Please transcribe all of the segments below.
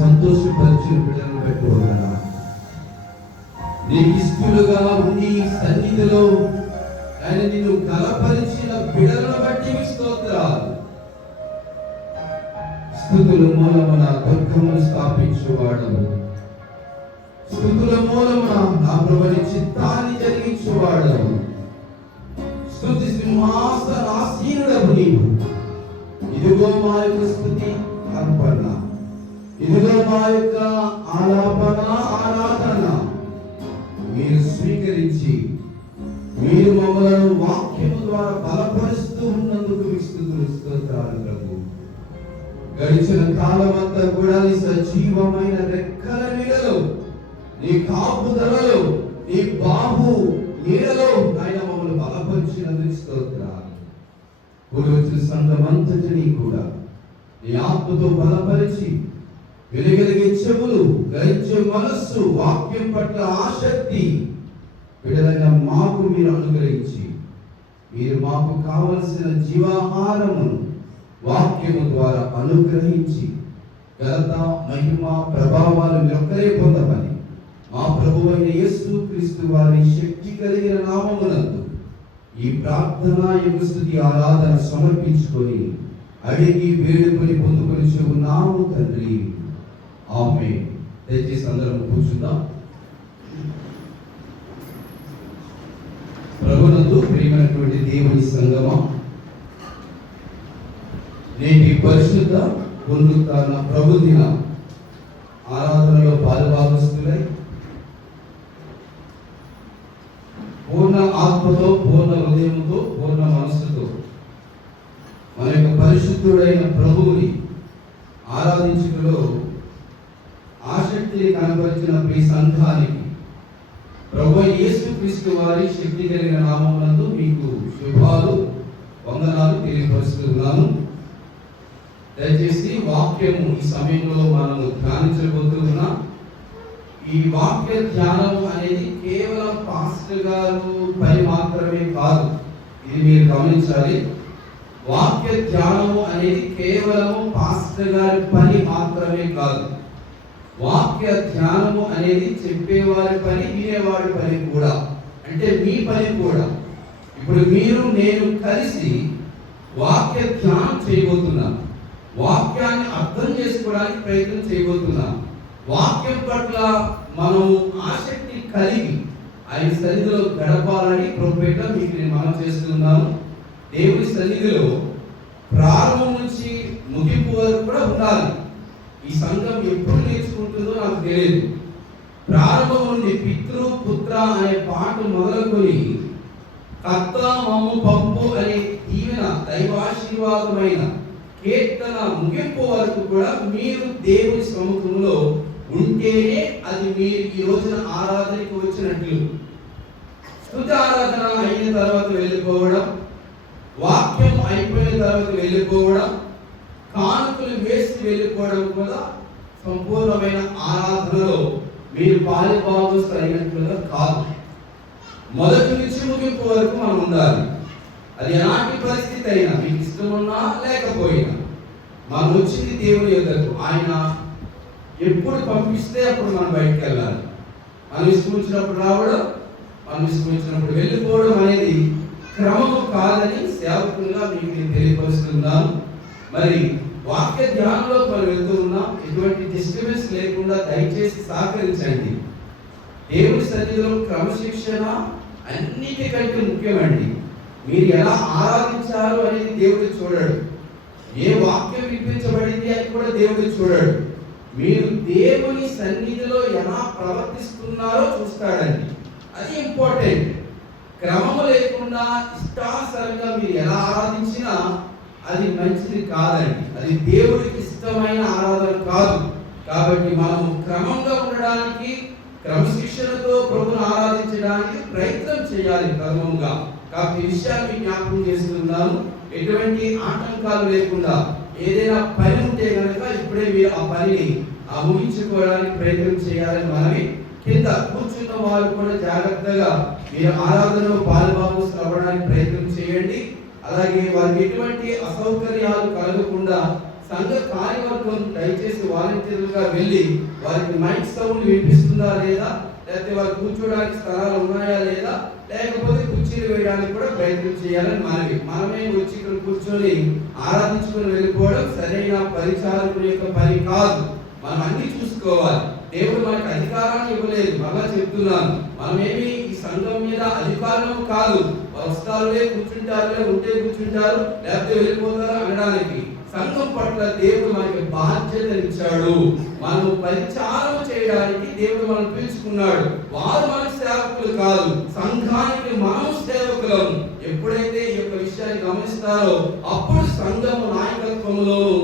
సంతోషపరిచిన బిడ్డలను పెట్టుకోగలరా? నీకు ఇష్టలుగా ఉండి సన్నిధిలో ఆయన నిన్ను గలపరిచిన బిడ్డలను బట్టి స్తోత్రాలు. స్తుతుల మూలమున దుర్గమును స్థాపించువాడవు, స్తుతుల మూలమున నా ప్రభుని చిత్తాన్ని జరిగించువాడవు, స్తుతి సింహాసనాసీనుడవు నీవు. ఇదిగో మా యొక్క స్తుతి అర్పణ, ఇదిగో మా యొక్క ఆలాపన ఆరాధన మీరు స్వీకరించి మీరు మమ్మలను వాక్యము ద్వారా బలపరుస్తూ ఉన్నందుకు మీకు స్తుతులు స్తోత్రాలు ప్రభు. గడిచిన కాలమంతా కూడా నీ సజీవమైన రెక్కల నీడలో, నీ కాపుదలలో, నీ బాహు నీడలో ఆయన మమ్మల్ని బలపరిచినందుకు స్తోత్రాలు. కూడి వచ్చిన సంఘమంతటిని కూడా నీ ఆత్మతో బలపరిచి వెలుగలిగే చెవులు, గ్రహించే మనస్సు, వాక్యం పట్ల ఆసక్తి విడుదలైన మాకు మీరు అనుగ్రహించి మీరు మాకు కావలసిన జీవాహారమును వాక్యము ద్వారా అనుగ్రహించి ఘనత, మహిమ, ప్రభావాలు మీరొక్కరే పొందమని మా ప్రభువైన యేసు క్రీస్తు వారి శక్తి కలిగిన నామమునందు ఈ ప్రార్థన యొక్క స్తుతి ఆరాధన సమర్పించుకొని అడిగి వేడుకొని పొందుకొని ఉన్నాము తండ్రి, ఆమేన్. దయచేసి అందరం కూర్చుందాం. ప్రభునందు ప్రియమైనటువంటి దేవుని సంగమా, నేటి పరిశుద్ధ పునరుత్థాన ప్రభుదిన ఆరాధనలో పాలుభాగస్తులై పూర్ణ ఆత్మతో, పూర్ణ హృదయంతో, పూర్ణ మనస్సుతో మన యొక్క పరిశుద్ధుడైన ప్రభువుని ఆరాధించుటలో ఆసక్తిని కనపరిచిన ప్రియ సంఘానికి ప్రభువైన యేసుక్రీస్తు వారి శక్తి కలిగిన నామమునందు మీకు శుభాలు, వందనాలు తెలియపరుస్తున్నాను. దయచేసి వాక్యము ఈ సమయంలో మనము ధ్యానించబోతున్నాం. ఈ వాక్య ధ్యానం అనేది కేవలం పాస్టర్ గారు పని మాత్రమే కాదు, ఇది మీరు గమనించాలి. వాక్య ధ్యానము అనేది కేవలము పాస్టర్ గారి పని మాత్రమే కాదు. వాక్య ధ్యానము అనేది చెప్పేవారి పని, వినేవాడి పని కూడా, అంటే మీ పని కూడా. ఇప్పుడు మీరు నేను కలిసి వాక్య ధ్యానం చేయబోతున్నాం, వాక్యాన్ని అర్థం చేసుకోవడానికి ప్రయత్నం చేయబోతున్నాం. వాక్యం పట్ల మనం ఆసక్తి కలిగి ఆయన సన్నిధిలో గడపాలని ప్రోపేట మీకు నేను మనం చేస్తున్నాను. దేవుని సన్నిధిలో ప్రారంభం నుంచి ముగింపు వరకు కూడా ఉండాలి. ఈ సంఘం ఎప్పుడు నేర్చుకుంటుందో నాకు తెలియదు. ప్రారంభం నుండి పితృ పుత్ర అనే పాట మొదలుకొని కర్త మమ్ము పంపు అనే దీవెన దైవాశీర్వాదమైన కీర్తన ముగింపు వరకు కూడా మీరు దేవుని సముఖంలో ఉంటేనే అది మీరు ఈ రోజున ఆరాధనకి వచ్చినట్లు. స్తుతి ఆరాధన అయిన తర్వాత వెళ్ళిపోవడం, వాక్యం అయిపోయిన తర్వాత వెళ్ళిపోవడం, కానుకలు వేసి వెళ్ళిపోవడం కూడా సంపూర్ణమైన ఆరాధనలో మీరు పాలుభాగస్తులు అయినట్లుగా కాదు. మొదటి నుంచి ముగింపు వరకు మనం ఉండాలి. అది ఎలాంటి పరిస్థితి అయినా, మీకు ఇష్టం ఉన్నా లేకపోయినా మనం వచ్చింది దేవుని యొద్దకు. ఆయన ఎప్పుడు పంపిస్తే అప్పుడు మనం బయటకు వెళ్ళాలి. మనం ఇష్టం వచ్చినప్పుడు రావడం, మనం ఇష్టం వచ్చినప్పుడు వెళ్ళిపోవడం అనేది క్రమము కాదని సేవకులుగా మీకు నేను తెలియపరుస్తున్నాను. మరి వాక్య ధ్యానంలో మనం వెళ్తూ ఉన్నాం. ఎటువంటి డిస్టర్బెన్స్ లేకుండా దయచేసి సహకరించండి. దేవుని సన్నిధిలో క్రమశిక్షణ అన్నిటికంటే ముఖ్యమండి. మీరు ఎలా ఆరాధించారు అనేది దేవుడు చూడడు. ఏ వాక్యం వినిపించబడింది అని కూడా దేవుడు చూడడు. మీరు దేవుని సన్నిధిలో ఎలా ప్రవర్తిస్తున్నారో చూస్తాడండి. అది ఇంపార్టెంట్. క్రమము లేకుండా ఇష్టానుసారంగా మీరు ఎలా ఆరాధించినా అది మంచిది కాదండి. అది దేవుడికి ఇష్టమైన ఆరాధన కాదు. కాబట్టి మనం క్రమంగా ఉండడానికి, క్రమశిక్షణతో ప్రభువును ఆరాధించడానికి ప్రయత్నం చేయాలి క్రమంగా. కాబట్టి ఈ విషయాన్ని జ్ఞాపకం చేస్తున్నాను. ఎటువంటి ఆటంకాలు లేకుండా ఏదైనా పని ఉంటే కనుక ఇప్పుడే మీరు ఆ పనిని ముగించుకోవడానికి ప్రయత్నం చేయాలని మనవి. కింద కూర్చున్న వారు కూడా జాగ్రత్తగా మీరు ఆరాధనలో పాలుభాగస్తులు అవ్వడానికి ప్రయత్నం చేయండి. అలాగే వారికి ఎటువంటి అసౌకర్యాలు కలగకుండా సంఘ కార్యవర్గం దయచేసి వాలంటీర్లుగా వెళ్ళి వారికి మైక్ సౌండ్ వినిపిస్తుందా లేదా, లేకపోతే వారు కూర్చోడానికి స్థలాలు ఉన్నాయా లేదా, లేకపోతే కుర్చీలు వేయడానికి కూడా ప్రయత్నం చేయాలని మనమే వచ్చి ఇక్కడ కూర్చొని ఆరాధించుకొని వెళ్ళిపోవడం సరైన పరిచారకుల యొక్క పని కాదు. మనం అన్ని చూసుకోవాలి. దేవుడు మనకు అధికారాన్ని ఇవ్వలేదు. మళ్ళా చెప్తున్నాను, మనమేమి ఈ సంఘం మీద అధికారం కాదు. వస్తారులే, కూర్చుంటారులే, ఉంటే కూర్చుంటారు, లేకపోతే వెళ్ళిపోతారు అనడానికి. సంఘం పట్ల దేవుడు మనకి బాధ్యతనిచ్చాడు. మనం పరిచారం చేయడానికి దేవుడు మనం పిలుచుకున్నాడు. వారు మన సేవకులు కాదు, సంఘానికి మనం సేవకులం. ఎప్పుడైతే ఈ యొక్క విషయాన్ని గమనిస్తారో అప్పుడు సంఘము నాయకత్వంలోను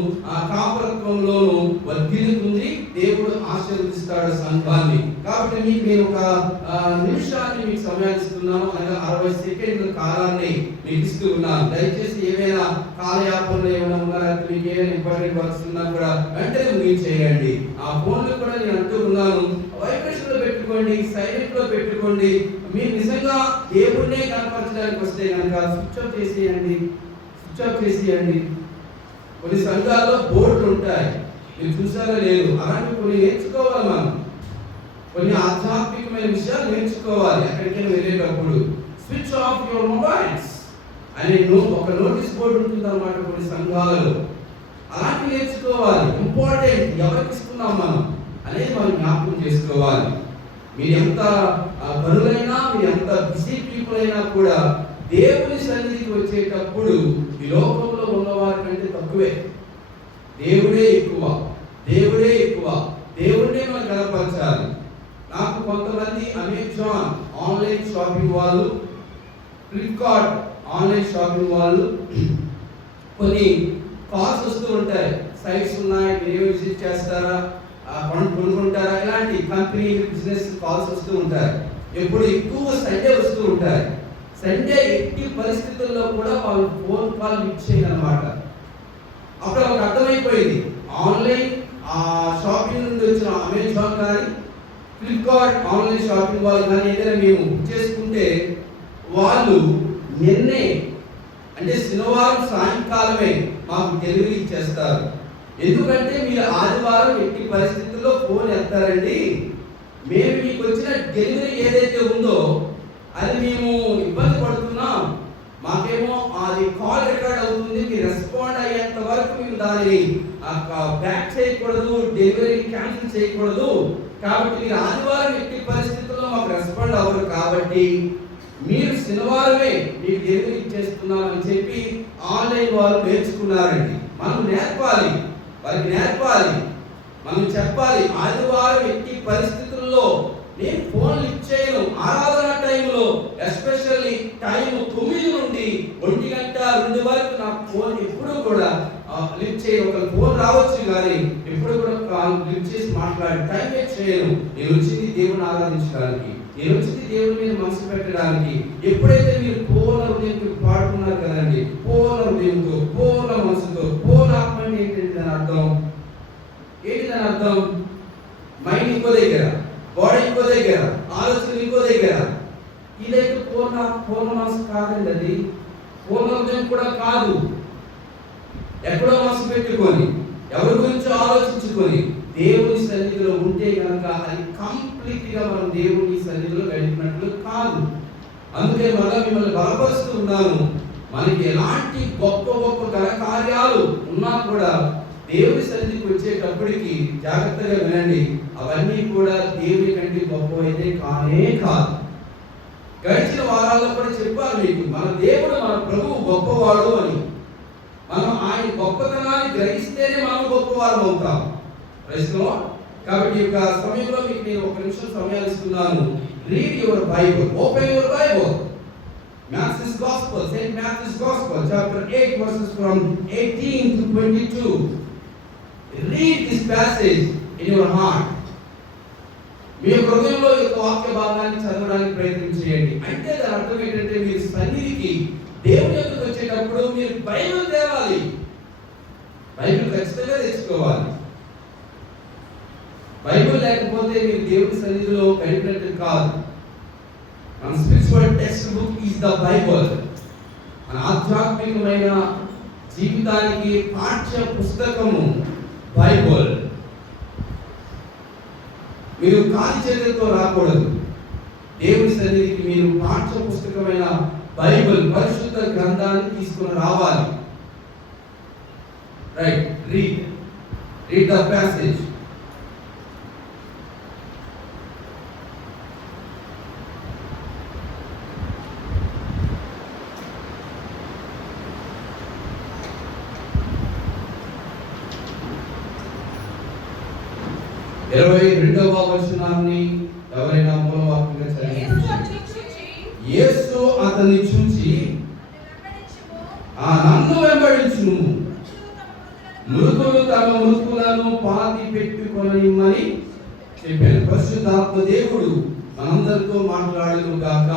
కాపరత్వంలోను వర్ధిల్లుతుంది. దేవుడు ఆశీర్వదిస్తాడు సంఘాన్ని. కాబట్టి మీకు నేను ఒక నిమిషాన్ని మీకు సమయాన్ని ఇస్తున్నాను, అనగా 60 సెకండ్ల కాలాన్ని మీకు ఇస్తూ ఉన్నాను. దయచేసి ఏమైనా కాలయాపనలు ఏమైనా ఉన్నారా, మీకు ఏమైనా ఇంపార్టెంట్ వర్క్స్ ఉన్నా కూడా వెంటనే ముగించేయండి. ఆ ఫోన్లు కూడా నేను అంటూ ఉన్నాను, వైబ్రేషన్ లో పెట్టుకోండి, సైలెంట్ లో పెట్టుకోండి. మీరు నిజంగా దేవుడినే కనపరచడానికి వస్తే కనుక స్విచ్ ఆఫ్ చేసేయండి. కొన్ని సంఘాల్లో బోర్డులు ఉంటాయి, మీరు చూసారా లేదు? అలాంటి కొన్ని నేర్చుకోవాలి. మనం కొన్ని ఆధ్యాత్మికమైన విషయాలు నేర్చుకోవాలి. ఎక్కడికైనా వెళ్ళేటప్పుడు స్విచ్ ఆఫ్ యువర్ మొబైల్స్ అనే ఒక నోటీస్ బోర్డు ఉంటుంది అన్నమాట కొన్ని సంఘాలలో. అలాంటి నేర్చుకోవాలి. ఇంపార్టెంట్ ఎవరికి ఇస్తున్నాం మనం అనేది మనం జ్ఞాపకం చేసుకోవాలి. మీరు ఎంత పనులైనా, మీరు ఎంత బిజీ పీపుల్ అయినా కూడా దేవుని సన్నిధికి వచ్చేటప్పుడు ఈ లోకంలో ఉన్నవారి కంటే తక్కువే. దేవుడే ఎక్కువ. దేవుడే మనం కనపరచాలి. నాకు కొంతమంది అమెజాన్ ఆన్లైన్ షాపింగ్ వాళ్ళు, ఫ్లిప్కార్ట్ ఆన్లైన్ షాపింగ్ వాళ్ళు కొన్ని కాల్స్ వస్తూ ఉంటాయి. సైట్స్ ఉన్నాయి, మీరు విజిట్ చేస్తారా, కొనుక్కుంటారా, ఇలాంటి కంపెనీ బిజినెస్ కాల్స్ వస్తూ ఉంటాయి. ఎప్పుడు ఎక్కువ సండే వస్తూ ఉంటాయి. సండే ఎట్టి పరిస్థితుల్లో కూడా వాళ్ళు ఫోన్ కాల్ లిఫ్ట్ చేయాలన్నమాట. అప్పుడు వాళ్ళకి అర్థమైపోయింది, ఆన్లైన్ షాపింగ్ నుండి వచ్చిన అమెజాన్ కానీ ఫ్లిప్కార్ట్ ఆన్లైన్ షాపింగ్ వాళ్ళు కానీ ఏదైనా మేము బుక్ చేసుకుంటే వాళ్ళు నిన్నే అంటే శనివారం సాయంకాలమే మాకు డెలివరీ ఇచ్చేస్తారు. ఎందుకంటే మీరు ఆదివారం ఎట్టి పరిస్థితుల్లో ఫోన్ ఎత్తారండి, మేము మీకు వచ్చిన డెలివరీ ఏదైతే ఉందో అది మేము ఇబ్బంది పడుతున్నాం, మాకేమో అది కాల్ రికార్డ్ అవుతుంది, మీరు రెస్పాండ్ అయ్యేంత వరకు మేము దానిని బ్యాక్ చేయకూడదు, డెలివరీ క్యాన్సిల్ చేయకూడదు. కాబట్టి మీరు ఆదివారం ఎట్టి పరిస్థితుల్లో మాకు రెస్పాండ్ అవ్వరు, కాబట్టి మీరు శనివారమే మీకు డెలివరీ ఇచ్చేస్తున్నామని చెప్పి ఆన్లైన్ వారు నేర్చుకున్నారండి. మనం నేర్పాలి, వారికి నేర్పాలి, మనం చెప్పాలి. ఆదివారం ఎట్టి పరిస్థితుల్లో నేను ఫోన్ లిఫ్ట్ చేయను. ఆరాధన టైంలో ఎస్పెషల్లీ టైం 9 నుండి 1 గంట 2 వరకు నా ఫోన్ ఎప్పుడూ కూడా లిఫ్ట్ చేయను. ఒక ఫోన్ రావచ్చు కానీ ఎప్పుడు కూడా కాల్ లిఫ్ట్ చేసి మాట్లాడి టైం వేస్ట్ చేయను. నేను వచ్చింది దేవుని ఆరాధించడానికి, నేను వచ్చింది దేవుని మీద మనసు పెట్టడానికి. ఎప్పుడైతే మీరు పూర్ణ హృదయంతో పాడుతున్నారు కదండి, పూర్ణ హృదయంతో, పూర్ణ మనసుతో, పూర్ణ ఆత్మ ఏంటంటే దాని అర్థం మైండ్ ఇంకో దగ్గర, బాడీ ఇంకో దగ్గర, ఆలోచన ఇంకో దగ్గర. ఇదైతే పూర్ణ మనసు కాదండి, అది పూర్ణ హృదయం కూడా కాదు. ఎక్కడో మనసు పెట్టుకొని ఎవరి గురించో ఆలోచించుకొని దేవుని సన్నిధిలో ఉంటే కనుక అది కంప్లీట్ గా మనం దేవుని సన్నిధిలో గడిపినట్లు కాదు. అందుకే మళ్ళీ మిమ్మల్ని బలపరుస్తూ ఉన్నాను. మనకి ఎలాంటి గొప్ప ఘన కార్యాలు ఉన్నా కూడా దేవుని సన్నిధికి వచ్చేటప్పటికి జాగ్రత్తగా వినండి, అవన్నీ కూడా దేవుని కంటే గొప్పవైతే కానే కాదు. గడిచిన వారాల్లో కూడా చెప్పాలి మీకు, మన దేవుడు మన ప్రభువు గొప్పవాడు అని. మనం ఆయన గొప్పతనాన్ని గ్రహిస్తేనే మనం గొప్పవారం అవుతాం. కాబట్టి ఈ సమయంలో మీకు నేను 1 నిమిషం సమయాన్ని ఇస్తున్నాను. Read your Bible, open your Bible. Matthew's Gospel, St. Matthew's Gospel, chapter 8, verses from 18 to 22. Read this passage in your heart. మీ హృదయంలో ఈ వాక్య భాగాన్ని చదవడానికి ప్రయత్నం చేయండి. అంటే దాని అర్థం ఏంటంటే మీరు సన్నిధికి దేవుని యొద్దకు వచ్చేటప్పుడు మీరు బైబిల్ తేవాలి. బైబిల్ ఖచ్చితంగా తెచ్చుకోవాలి. బైబిల్ లేకపోతే మీరు దేవుని సన్నిధిలో గడిపినట్టు కాదు. మన spiritual text book is the Bible. మన ఆధ్యాత్మికమైన జీవితానికి పాఠ్య పుస్తకము బైబిల్. మీరు ఖాళీ చేతులతో రాకూడదు. దేవుని సన్నిధికి మీరు పాఠ్య పుస్తకమైన బైబిల్, పరిశుద్ధ గ్రంథాన్ని తీసుకుని రావాలి. Right, read the passage. ఇరవై 22వ వచనాన్ని ఎవరైనా మూలవాక్యంగా చదివి. యేసు అతన్ని చూచి నన్ను వెంబడించుము, మృతులు తమ మృతులను పాతి పెట్టుకొనిమ్మని చెప్పాను. పరిశుద్ధాత్మ దేవుడు మనందరితో మాట్లాడును గాక.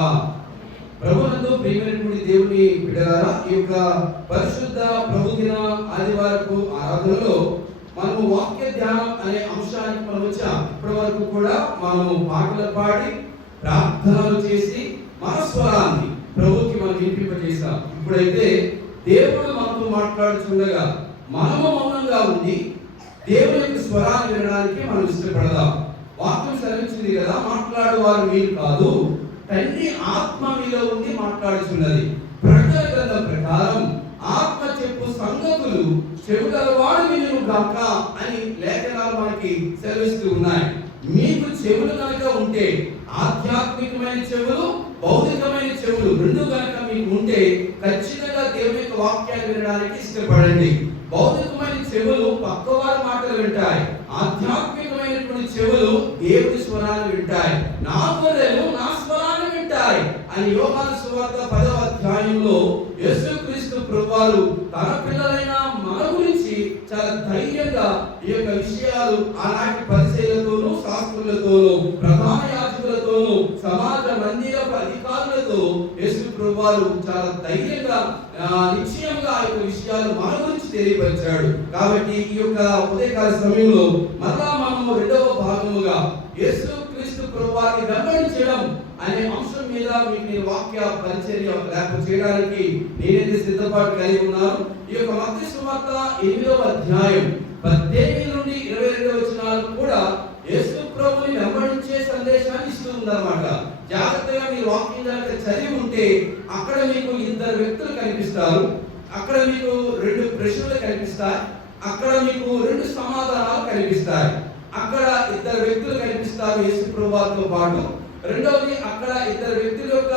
ప్రభువునందు ప్రియమైనటువంటి దేవుని బిడ్డలారా, ఈ యొక్క పరిశుద్ధ ప్రభుదిన ఆదివారపు ఆరాధనలో మనము వాక్య ధ్యానం అనే అంశానికి మనం వచ్చాం. ఇప్పటి వరకు కూడా మనము పాటలు పాడి ప్రార్థనలు చేసి మన స్వరాన్ని ప్రభుకి మనం వినిపింపజేసాం. ఇప్పుడైతే దేవుడు మనతో మాట్లాడుతుండగా మనము మౌనంగా ఉండి దేవుని యొక్క స్వరాన్ని వినడానికి మనం ఇష్టపడదాం. వాక్యం సెలవించింది కదా, మాట్లాడువారు మీరు కాదు, తండ్రి ఆత్మ మీలో ఉండి మాట్లాడుతున్నది. ప్రకటన గ్రంథం ప్రకారం ఆత్మ చెప్పు సంగతులు చెవుగలవాడు వినును గాక అని లేఖనాలు మనకి సెలవిస్తూ ఉన్నాయి. మీకు చెవులు కనుక ఉంటే, ఆధ్యాత్మికమైన చెవులు, భౌతికమైన చెవులు రెండు కనుక మీకు ఉంటే ఖచ్చితంగా దేవుని యొక్క వాక్యాన్ని వినడానికి ఇష్టపడండి. భౌతికమైన చెవులు పక్కవారి మాటలు వింటాయి, ఆధ్యాత్మికమైనటువంటి చెవులు దేవుని స్వరాన్ని వింటాయి. నా గొర్రెలు నా స్వరాన్ని వింటాయి అని యోహాను సువార్త 10వ అధ్యాయంలో యేసుక్రీస్తు ప్రభువారు తన పిల్లలైన మన గురించి చాలా ధైర్యంగా ఈ యొక్క విషయాలు ఆనాటి పరిచయులతోనూ, శాస్త్రులతోనూ, ప్రధాన యాజకులతోనూ, సమాజ మందిరపు అధికారులతో యేసు ప్రభువారు చాలా ధైర్యంగా నిశ్చయంగా ఆ యొక్క విషయాలు మన గురించి తెలియపరిచాడు. కాబట్టి ఈ యొక్క ఉదయకాల సమయంలో మరలా మనము రెండవ భాగముగా యేసుక్రీస్తు ప్రభువారిని వెంబడించడం అనే అంశం మీద మీకు నేను వాక్య పరిచర్య లేకపోతే చేయడానికి నేనైతే సిద్ధపాటు కలిగి ఉన్నాను. ఈ యొక్క మత్తయి సువార్త 8వ అధ్యాయం 18 నుండి 22 వచనాలు కూడా యేసు ప్రభువుని వెంబడించే సందేశాన్ని ఇస్తూ ఉందన్నమాట. జాగ్రత్తగా మీరు వాక్యం కనుక చదివి ఉంటే అక్కడ మీకు ఇద్దరు వ్యక్తులు కనిపిస్తారు, అక్కడ మీకు రెండు ప్రశ్నలు కనిపిస్తాయి, అక్కడ మీకు రెండు సమాధానాలు కనిపిస్తాయి. అక్కడ ఇద్దరు వ్యక్తులు కనిపిస్తారు యేసు ప్రభువుతో పాటు. రెండవది, అక్కడ ఇద్దరు వ్యక్తుల యొక్క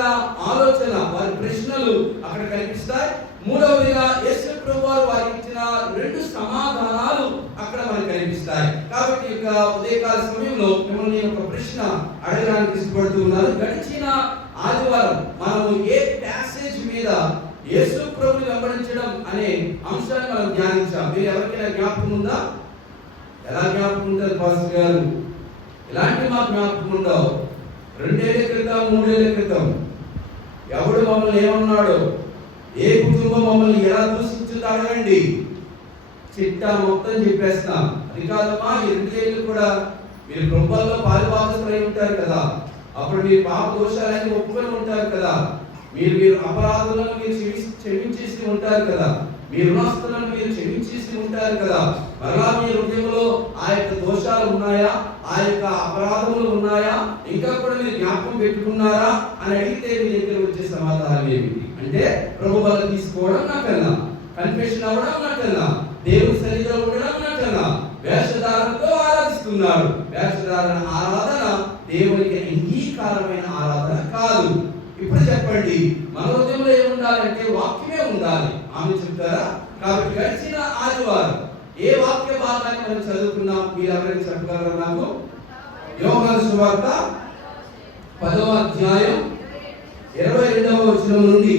ఆలోచన, వారి ప్రశ్నలు అక్కడ కనిపిస్తాయి. మూడవదిగా యేసు ప్రభువు వారికి ఇచ్చిన రెండు సమాధానాలు అక్కడ మనకు కనిపిస్తాయి. కాబట్టి ఈ యొక్క ఉదయకాల సమయంలో మిమ్మల్ని ఒక ప్రశ్న అడగడానికి ఇష్టపడుతూ ఉన్నారు. గడిచిన ఆదివారం మనము ఏ ప్యాసేజ్ మీద యేసు ప్రభువుని వెంబడించడం అనే అంశాన్ని మనం ధ్యానించాం. మీరు ఎవరికైనా జ్ఞాపకం ఉందా? ఎలా జ్ఞాపకం ఉంటుంది పాస్టర్ గారు? ఇలాంటి మా జ్ఞాపకం ఉండవు. 2 ఏళ్ల క్రితం, 3 ఏళ్ల క్రితం ఎవడు మమ్మల్ని ఏమన్నాడో, ఏ కుటుంబం మమ్మల్ని ఎలా దూషించుందో అడగండి, చిట్టా మొత్తం చెప్పేస్తాం. అది కాదమ్మా, ఈ 2 ఏళ్ళు కూడా మీరు ప్రభువులో పాలుభాగస్తులై ఉంటారు కదా, అప్పుడు మీరు పాప దోషాలని ఒప్పుకొని ఉంటారు కదా, మీరు అపరాధులను మీరు క్షమించేసి ఉంటారు కదా, మీ రుణస్తులను మీరు క్షమించేసి ఉంటారు కదా. మరలా మీ హృదయంలో ఆ యొక్క దోషాలు ఉన్నాయా, ఆ యొక్క అపరాధములు ఉన్నాయా, ఇంకా కూడా మీరు జ్ఞాపకం పెట్టుకున్నారా అని అడిగితే మీ దగ్గర వచ్చే సమాధానం ఏమిటి అంటే, ప్రభు బల తీసుకోవడం నాకన్నా, కన్ఫెషన్ అవ్వడం నాకన్నా, దేవుని సన్నిధిలో ఉండడం నాకన్నా, వేషధారణతో ఆరాధిస్తున్నాడు. వేషధారణ ఆరాధన దేవునికి అంగీకారమైన ఆరాధన కాదు. ఇప్పుడు చెప్పండి, మన హృదయంలో ఏముండాలంటే వాక్యమే ఉండాలి. ఆమె చెప్తారా? కాబట్టి గడిచిన ఆదివారం ఏ వాక్య భాగాన్ని మనం చదువుకున్నాం? మీరు ఎవరైనా చెప్పగలరా నాకు? యోహాను సువార్త 10వ అధ్యాయం 22వ వచనం నుండి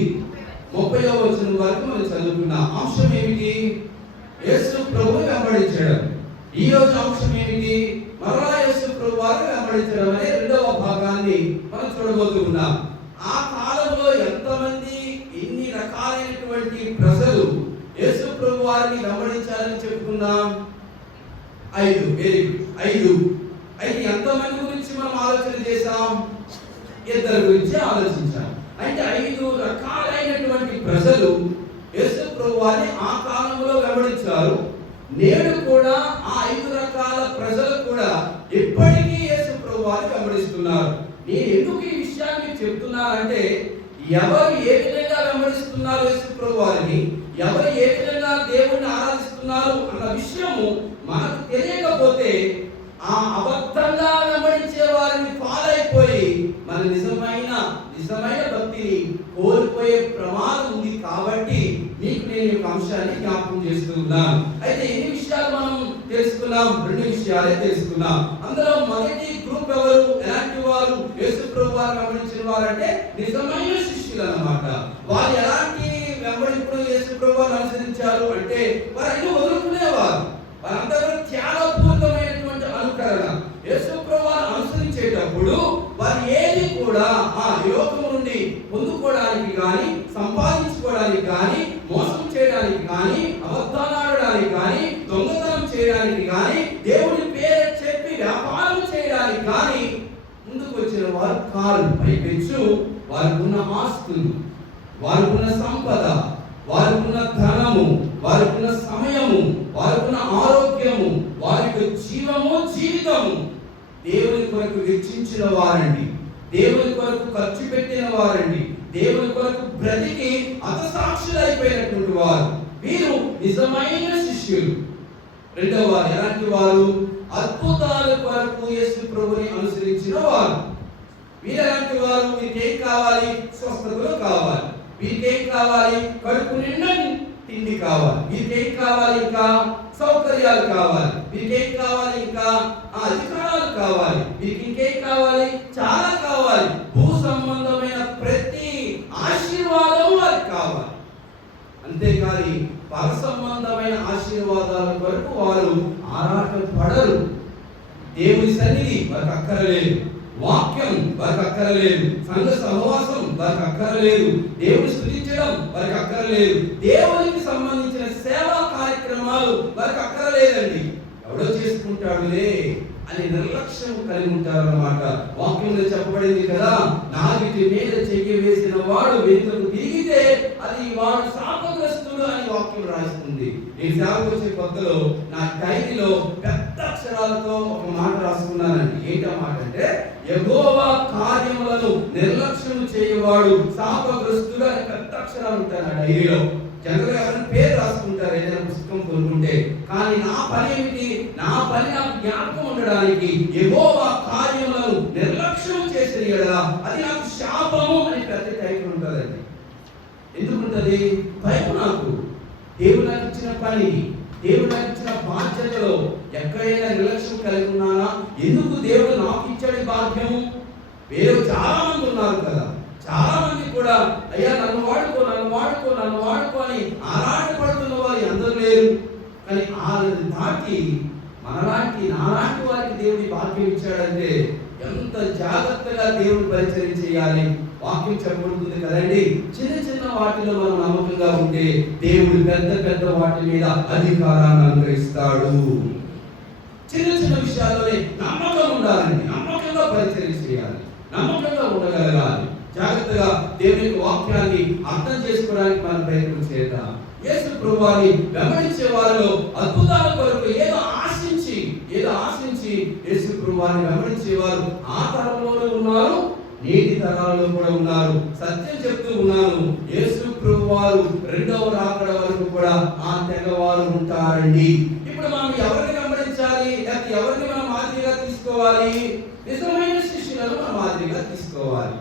30వ వచనం వరకు మనం చదువుకున్నాం. అంశం ఏమిటి? యేసు ప్రభువుని వెంబడించడం. ఈ రోజు అంశం ఏమిటి? మరలా యేసు ప్రభు వారిని వెంబడించడం అనే రెండవ భాగాన్ని మనం చూడబోతున్నాం. ఆ కాలంలో ఎంతమంది, ఎన్ని రకాలైనటువంటి ప్రజలు యేసు ప్రభు వారిని వెంబడించాలని చెప్పుకున్నాం? 5. Very good, 5. అయితే ఎంతమంది గురించి మనం ఆలోచన చేశాం? 2 గురించి ఆలోచించాం. అంటే 5 రకాలైనటువంటి ప్రజలు యేసు ప్రభు ప్రభువాన్ని ఆ కాలంలో వెంబడించారు. నేడు కూడా ఆ 5 రకాల ప్రజలు కూడా ఇప్పటికీ యేసు ప్రభువాన్ని వెంబడిస్తున్నారు. నేను ఎందుకు ఈ విషయాన్ని చెప్తున్నానంటే, ఎవరు ఏ విధంగా వెంబడిస్తున్నారు యేసు ప్రభువారిని, ఎవరు ఏ విధంగా దేవుణ్ణి ఆరాధిస్తున్నారు అన్న విషయము మనకు తెలియకపోతే ఆ అబద్ధంగా వెంబడించే వారిని ఫాలో అయిపోయి మన నిజమైన భక్తిని కోల్పోయే ప్రమాదం ఉంది. కాబట్టి మీకు నేను ఈ అంశాన్ని జ్ఞాపకం చేస్తూ ఉన్నాను. అయితే ఎన్ని విషయాలు మనం తెలుసుకున్నాం? 2 విషయాలే తెలుసుకున్నాం. అందులో మొదటి గ్రూప్ ఎవరు, ఎలాంటి వారు? యేసు ప్రభు వారిని వెంబడించిన వారంటే నిజమైన శిష్యులు అన్నమాట. వారు ఎలాంటి వెంబడింపుడు యేసు ప్రభు వారిని అనుసరించారు అంటే, వారు అన్ని వదులుకునేవారు. వారంతా త్యాగపూరితమైనటువంటి అనుకరణ. యేసు ప్రభు వారిని అనుసరించేటప్పుడు వారు ఏది కూడా ఆ లోకము నుండి పొందుకోవడానికి కానీ, సంపాదించుకోవడానికి కానీ, మోసం చేయడానికి కానీ, అబద్ధాలాడడానికి కానీ, దొంగతనం చేయడానికి కానీ, దేవుని పేరు చెప్పి వ్యాపారం చేయడానికి కానీ ముందుకు వచ్చిన వారు కారు. పైపెచ్చు వారికున్న ఆస్తులు, వారికున్న సంపద, వారికున్న ధనము, వారికున్న సమయము, వారికున్న ఆరోగ్యము, వారికి జీవితము దేవుని కొరకు వెచ్చించిన వారండి. దేవుని కొరకు ఖర్చు పెట్టిన వారండి. దేవుని కొరకు బ్రతికి హతసాక్షులైపోయినటువంటి వారు. వీరు నిజమైన శిష్యులు. రెండవ వారు ఎలాంటి వారు? అద్భుతాల కొరకు యేసు ప్రభుని అనుసరించిన వారు. వీరు ఎలాంటి వారు? వీరికేం కావాలి? స్వస్థతలు కావాలి. వీరికేం కావాలి? కడుపు నిండా తిండి కావాలి. వీరికేం కావాలి? ఇంకా సౌకర్యాలు కావాలి. వీరికేం కావాలి? ఇంకా అధికారాలు కావాలి. వీరికి ఇంకేం కావాలి? చాలా కావాలి. భూ సంబంధమైన ప్రతి ఆశీర్వాదం వారికి కావాలి. అంతేకాని పర సంబంధమైన ఆశీర్వాదాల కొరకు వారు ఆరాటం పడరు. దేవుని సన్నిధి వారికి అక్కరలేదు. వాక్యం వారికి అక్కరలేదు. సంఘ సహవాసం వారికి అక్కరలేదు. దేవుని స్తుతించడం వారికి అక్కరలేదు. దేవునికి సంబంధించిన సేవా కార్యక్రమాలు వారికి అక్కరలేదండి. ఎవడో చేసుకుంటాడులే అని నిర్లక్ష్యం కలిగి ఉంటారన్నమాట. వాక్యంలో చెప్పబడింది కదా, నాగిటి మీద చెయ్యి వేసిన వాడు వెనుకకు తిరిగితే అది వాడు శాపగ్రస్తుడు అని వాక్యం రాస్తుంది. నేను సేవకు వచ్చే కొత్తలో నా డైరీలో పెద్ద అక్షరాలతో ఒక మాట రాసుకున్నానండి. ఏంటి ఆ మాట అంటే, యెహోవా కార్యములను నిర్లక్ష్యం చేయవాడు శాపగ్రస్తుడు అని పెద్ద అక్షరాలు ఉంటాయి నా డైరీలో. జనరల్గా ఎవరైనా పేరు రాసుకుంటారు ఏదైనా పుస్తకం కొనుక్కుంటే. కానీ నా పని ఏమిటి? నా పని నాకు జ్ఞాపకం ఉండడానికి యెహోవా కార్యములను నిర్లక్ష్యం చేసిన యెడల అది నాకు శాపము అని పెద్ద టైటిల్ ఉంటుందండి. ఎందుకుంటది? భయం. నాకు దేవుడు నాకు ఇచ్చిన పని, దేవుడు నాకు ఇచ్చిన బాధ్యతలో ఎక్కడైనా నిర్లక్ష్యం కలిగి ఉన్నానా? ఎందుకు దేవుడు నాకు ఇచ్చాడు భాగ్యము? వేరే చాలా మంది ఉన్నారు కదా, చాలా మంది కూడా అయ్యా నన్ను వాడుకో అని ఆరాటపడుతున్న వారు అందరూ లేరు. కానీ వాళ్ళని దాటి నాలాంటి వారికి దేవుడి భాగ్యం ఇచ్చాడంటే ఎంత జాగ్రత్తగా దేవుని పరిచయం చేయాలి. వాక్యం చెప్పబడుతుంది కదండి, చిన్న వాటిలో మనం నమ్మకంగా ఉంటే దేవుడు పెద్ద వాటి మీద అధికారాన్ని అనుగ్రహిస్తాడు. చిన్న విషయాల్లోనే నమ్మకం ఉండాలండి. నమ్మకంగా పరిచయం చేయాలి, నమ్మకంగా ఉండగలగాలి. జాగ్రత్తగా దేవుని వాక్యాన్ని అర్థం చేసుకోవడానికి మనం ప్రయత్నం చేద్దాం. యేసు ప్రభువుని వెంబడించే వారిలో అద్భుతాల కొరకు ఏదో ఆశించి యేసు ప్రభువుని వెంబడించేవారు ఆ తరంలోనే ఉన్నారు, నేటి తరాల్లో కూడా ఉన్నారు. సత్యం చెప్తూ ఉన్నాను, యేసు ప్రభువారు రెండవ రాకడ వరకు కూడా ఆ తెగవారు ఉంటారండి. ఇప్పుడు మనం ఎవరిని వెంబడించాలి? లేకపోతే ఎవరిని మనం మాదిరిగా తీసుకోవాలి? నిజమైన శిష్యులను మనం మాదిరిగా తీసుకోవాలి.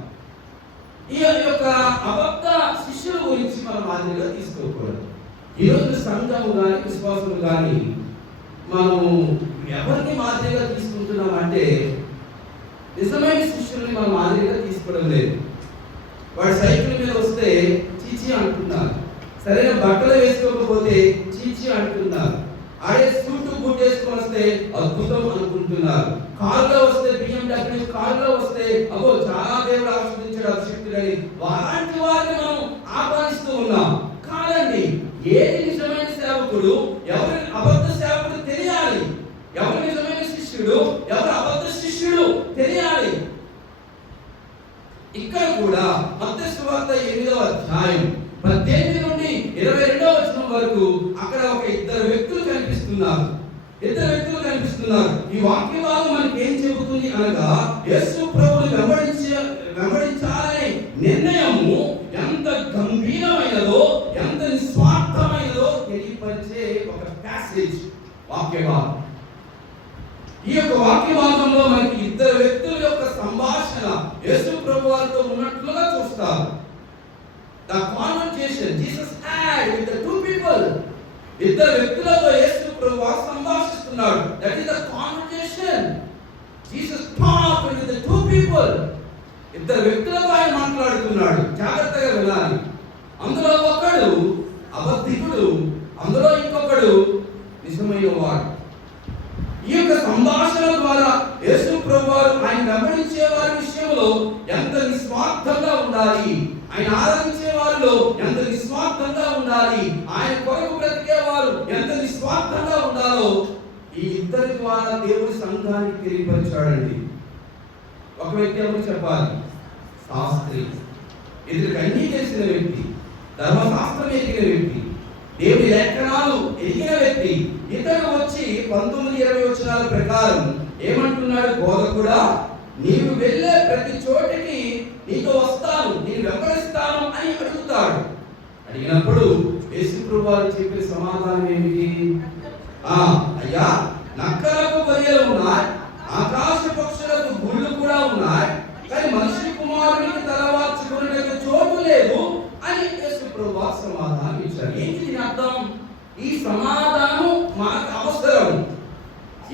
ఈ యొక్క అబద్ధ శిష్యుల గురించి మనం మాదిరిగా తీసుకోకూడదు. ఈరోజు సంఘము కానీ విశ్వాసులు కానీ మనం ఎవరిని మాదిరిగా తీసుకుంటున్నామంటే నిజమైన శిష్యుల్ని మనం మాదిరిగా తీసుకోవడం లేదు. వాడు సైకిల్ మీద వస్తే చీచి అంటున్నారు, సరైన బట్టలు వేసుకోకపోతే చీచి అంటున్నారు, ఆడే సూటు బూట్ వేసుకొని వస్తే అద్భుతం అనుకుంటున్నారు, కారులో వస్తే BMW కారులో వస్తే అబ్బో చాలా దేవుడు ఆశీర్వదించాడు అభిషక్తులని వారంటి వారిని మనం ఆహ్వానిస్తూ ఉన్నాం. కాదండి, ఏది నిజమైన సేవకుడు, ఎవరి అబద్ధ సేవకుడు తెలియాలి. ఎవరు నిజమైన శిష్యుడు, ఎవరు అబద్ధ శిష్యుడు తెలియాలి. ఇక్కడ కూడా మత్తయి సువార్త 8వ అధ్యాయం 18 నుండి 22వ వచనం వరకు అక్కడ ఒక ఇద్దరు వ్యక్తులు కనిపిస్తున్నారు. ఈ వాక్య భాగం మనకి ఏం చెబుతుంది అనగా, యేసు ప్రభువుని వెంబడించాలనే నిర్ణయము ఎంత గంభీరమైనదో, ఎంత నిస్వార్థమైనదో తెలియపరిచే ఒక ప్యాసేజ్ వాక్య భాగం. ఈ యొక్క వాక్య భాగంలో మనకి ఇద్దరు వ్యక్తుల యొక్క సంభాషణ యేసు ప్రభువుతో ఉన్నట్లుగా చూస్తారు. The conversation Jesus had with the two people. ఇద్దరు వ్యక్తులతో యేసు ప్రభువు సంభాషిస్తున్నాడు. That is the conversation. Jesus talked with the two people. ఇద్దరు వ్యక్తులతో ఆయన మాట్లాడుతున్నాడు. జాగ్రత్తగా వినాలి. అందులో ఒకడు అబద్ధికుడు, అందులో ఇంకొకడు నిజమైన వాడు. ఈ యొక్క సంభాషణ ద్వారా యేసు ప్రభువు ఆయన వెంబడించే వారి విషయంలో ఎంత నిస్వార్థంగా ఉండాలి, ఆయన ఆరాధించే వారిలో ఎంత నిస్వార్థంగా ఉండాలి, ఆయన కొరకు బ్రతికే వారు ఎంత నిస్వార్థంగా ఉండాలో ఈ ఇద్దరి ద్వారా దేవుడి సంఘానికి తెలియపరిచాడండి. ఒక వ్యక్తి ఎవరు చెప్పాలి? శాస్త్రి. ఇతనికి అన్నీ తెలిసిన వ్యక్తి, ధర్మశాస్త్రం ఎరిగిన వ్యక్తి, దేవుని లేఖనాలు ఎరిగిన వ్యక్తి. ఇతడు వచ్చి 19-20 వచనాల ప్రకారం ఏమంటున్నాడు? బోధకుడా, నీవు వెళ్ళే ప్రతి చోటికి నీతో వస్తాను, నేను వెంబడిస్తాను అని అడుగుతాడు. అడిగినప్పుడు యేసు ప్రభువు చెప్పే సమాధానం ఏమిటి? అయ్యా, నక్కలకు గొర్రెలు ఉన్నాయి, ఆకాశ పక్షులకు గుళ్ళు కూడా ఉన్నాయి, కానీ మనిషి కుమారునికి తలవార్చుకునేందుకు చోటు లేదు అని యేసు ప్రభువు సమాధానం ఇచ్చాడు. ఏంటి దీని అర్థం? ఈ సమాధానం మనకు అవసరం.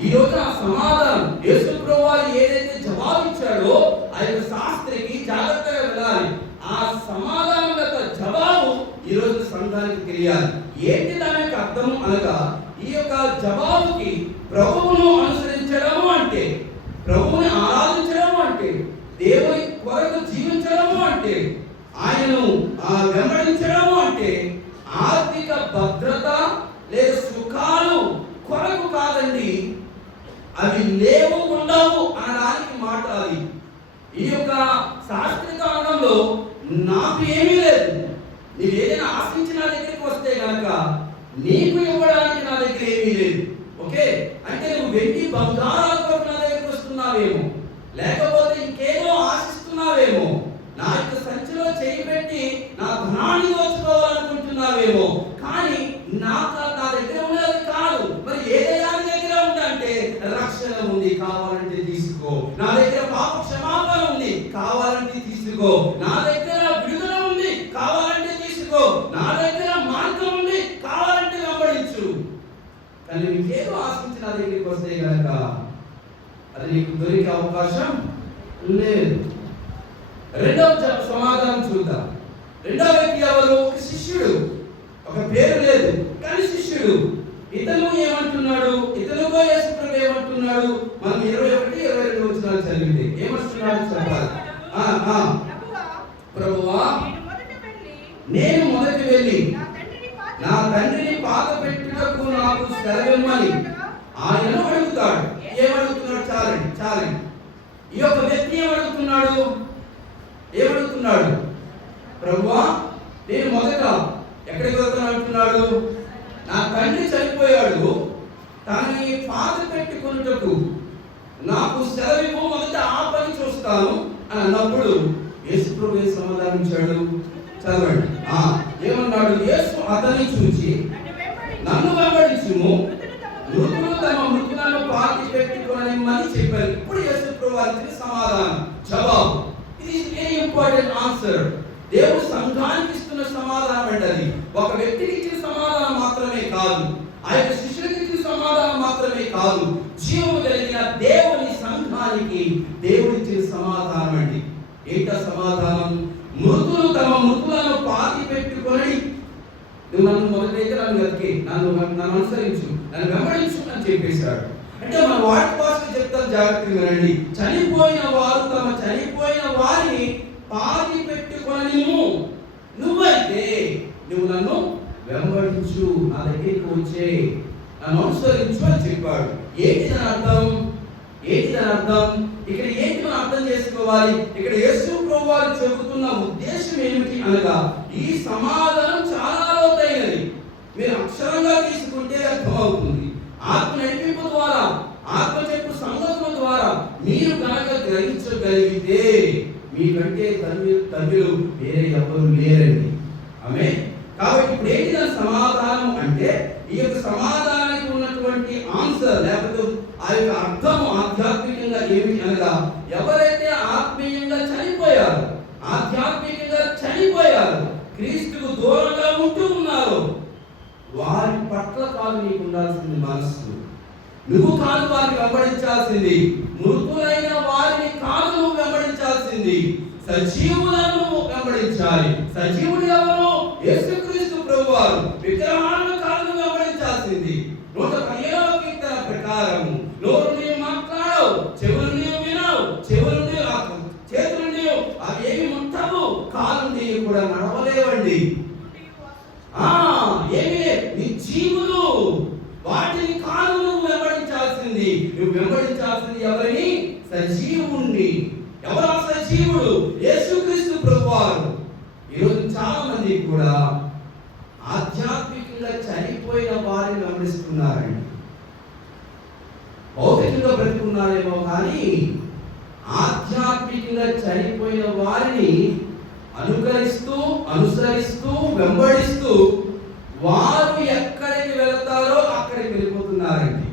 ఈ రోజు ఆ సమాధానం యేసు ప్రభువు ఏదైతే జవాబు ఇచ్చాడో ఆ యొక్క శాస్త్రికి జాగ్రత్తగా వినాలి. ఆ సమాధానం యొక్క జవాబు ఈ రోజు సంఘానికి తెలియాలి. ఏంటి దాని యొక్క అర్థం అనగా, ఈ యొక్క జవాబుకి ప్రభువును అనుసరించడము అంటే, ప్రభువుని ఆరాధించడము అంటే, దేవుని కొరకు జీవించడము అంటే, ఆయనను వెంబడించడము అంటే ఆర్థిక భద్రత లేదా సుఖాలు కొరకు కాదండి. అవి లేవు, ఉండవు అనడానికి మాట అది. ఈ యొక్క శాస్త్రిక రంగంలో నాకు ఏమీ లేదు, నీవు ఏదైనా ఆశించి నా దగ్గరికి వస్తే కనుక నీకు ఇవ్వడానికి నా దగ్గర ఏమీ లేదు. ఓకే, అంటే నువ్వు వెండి బంగారాల కొరకు నా దగ్గరికి వస్తున్నావేమో, లేకపోతే ఇంకేదో ఆశిస్తున్నావేమో, నా యొక్క సంచిలో చేయి పెట్టి నా ధనాన్ని దోచుకోవాలనుకుంటున్నావేమో, కానీ నా దగ్గర ఉన్నది కాదు. మరి ఏదైనా దగ్గర ఉందంటే రక్షణ ఉంది, కావాలంటే తీసుకో. నా దగ్గర పాప క్షమాపణ ఉంది, కావాలంటే తీసుకో. నా దగ్గర విడుదల ఉంది, కావాలంటే తీసుకో. నా దగ్గర మార్గం ఉంది, కావాలంటే వెంబడించు. కానీ నీకేదో ఆశించి నా దగ్గరికి వస్తే కనుక అది నీకు దొరికే అవకాశం లేదు. రెండవ సమాధానం చూద్దాం. రెండవ వ్యక్తి ఎవరు? శిష్యుడు. ఒక పేరు లేదు కానీ శిష్యుడు. ఇతను ఏమంటున్నాడు? ఇతనుగా యేసు ప్రభువు ఏమంటున్నాడు? మనం 21-22 వచనాలు చదివితే ఏమంటున్నాడు చెప్పాలి. ప్రభువా, నేను మొదట వెళ్ళి నా తండ్రిని పాత పెట్టుటకు నాకు సెలవిమ్మని ఆయనను అడుగుతాడు. ఏమడుగుతున్నాడు? చాలండి. ఈ యొక్క వ్యక్తి ఏమడుగుతున్నాడు? ప్రభువా, నేను మొదట ఎక్కడికి వెళ్తాను అంటున్నాడు? నా తండ్రి చనిపోయాడు, తనని పాత పెట్టుకున్నటకు నాకు సెలవు, మొదట ఆ పని చూస్తాను అని అన్నప్పుడు యేసు ప్రభువు సమాధానించాడు. చదవండి. ఏమన్నాడు? యేసు అతన్ని చూచి, నన్ను వెంబడించుము, మృతులు తమ మృతులను పాతి పెట్టుకొననిమ్మని చెప్పారు. ఇప్పుడు యేసు ప్రభువు సమాధానం, జవాబు. ఇది వెరీ ఇంపార్టెంట్ ఆన్సర్. దేవుడు సంఘానికి ఇస్తున్న సమాధానం అంటే అది ఒక వ్యక్తికి ఇచ్చిన సమాధానం మాత్రమే కాదు, ఆ యొక్క శిష్యుడికి ఇచ్చిన సమాధానం మాత్రమే కాదు, జీవము కలిగిన దేవుని సంఘానికి దేవుడు ఇచ్చిన సమాధానం అండి. ఏంటా సమాధానం? మృతులు తమ మృతులను పాతి పెట్టుకొని, నువ్వు నన్ను మొదటైతే నన్ను వెతికి, నన్ను అనుసరించు, నన్ను వెంబడించు అని చెప్పేశాడు. అంటే మన వాటి భాష చెప్తాను, జాగ్రత్తగా వినండి. చనిపోయిన వారు తమ చనిపోయిన వారిని పాతి పెట్టుకొని, నువ్వైతే నువ్వు నన్ను వెంబడించు, నా దగ్గరికి వచ్చే, నన్ను అనుసరించు అని చెప్పాడు. ఏంటి దాని అర్థం? ఇక్కడ ఏంటి మనం అర్థం చేసుకోవాలి? ఇక్కడ యేసు ప్రభువు చెబుతున్న ఉద్దేశం ఏమిటి అనగా, ఈ సమాధానం చాలా లోతైనది. మీరు అక్షరంగా తీసుకుంటే అర్థమవుతుంది. ఆత్మ నడిపింపు ద్వారా, ఆత్మ చెప్పు సంగతుల ద్వారా మీరు కనుక గ్రహించగలిగితే మీకంటే ధన్యులు వేరే ఎవరు లేరండి. ఆమేన్. కాబట్టి ఇప్పుడు ఏంటి దాని సమాధానం అంటే, ఈ యొక్క సమాధానానికి ఉన్నటువంటి ఆన్సర్ లేకపోతే ఆ యొక్క అర్థం ఆధ్యాత్మికంగా ఏమిటి అనగా, ఎవరైతే ఆత్మీయంగా చనిపోయారు, ఆధ్యాత్మికంగా చనిపోయారు, క్రీస్తుకు దూరంగా ఉంటూ ఉన్నారు, వారి పట్ల కాదు నీకు ఉండాల్సింది మనస్సు. నువ్వు కాదు వారిని వెంబడించాల్సింది, మృతులైన వారిని కాదు నువ్వు వెంబడించాల్సింది, సజీవులను నువ్వు వెంబడించాలి. సజీవుడు ఎవరు? యేసుక్రీస్తు ప్రభువారు. విగ్రహాలను కాదు నువ్వు వెంబడించాల్సింది. 115వ కీర్తన ప్రకారం నోరు నీవు మాట్లాడవు, చెవులు నీవు వినవు, చెవులు నీవు చేతులు నీవు అవి ఏమి ముట్టవు, కాలు నీవు కూడా నడవలేవండి. ఏమి నిర్జీవులు, వాటిని కాదు నువ్వు వెంబడించాల్సింది. నువ్వు వెంబడించాల్సింది ఎవరిని? సజీవుణ్ణి. ఎవరు సజీవుడు? యేసుక్రీస్తు ప్రభువారు. ఈరోజు చాలా మంది కూడా ఆధ్యాత్మికంగా చనిపోయిన వారిని వెంబడిస్తున్నారండి. భౌతికంగా బ్రతుకున్నారేమో కానీ ఆధ్యాత్మికంగా చనిపోయిన వారిని అనుసరిస్తూ వెంబడిస్తూ వారు ఎక్కడికి వెళ్తారో అక్కడికి వెళ్ళిపోతున్నారండి.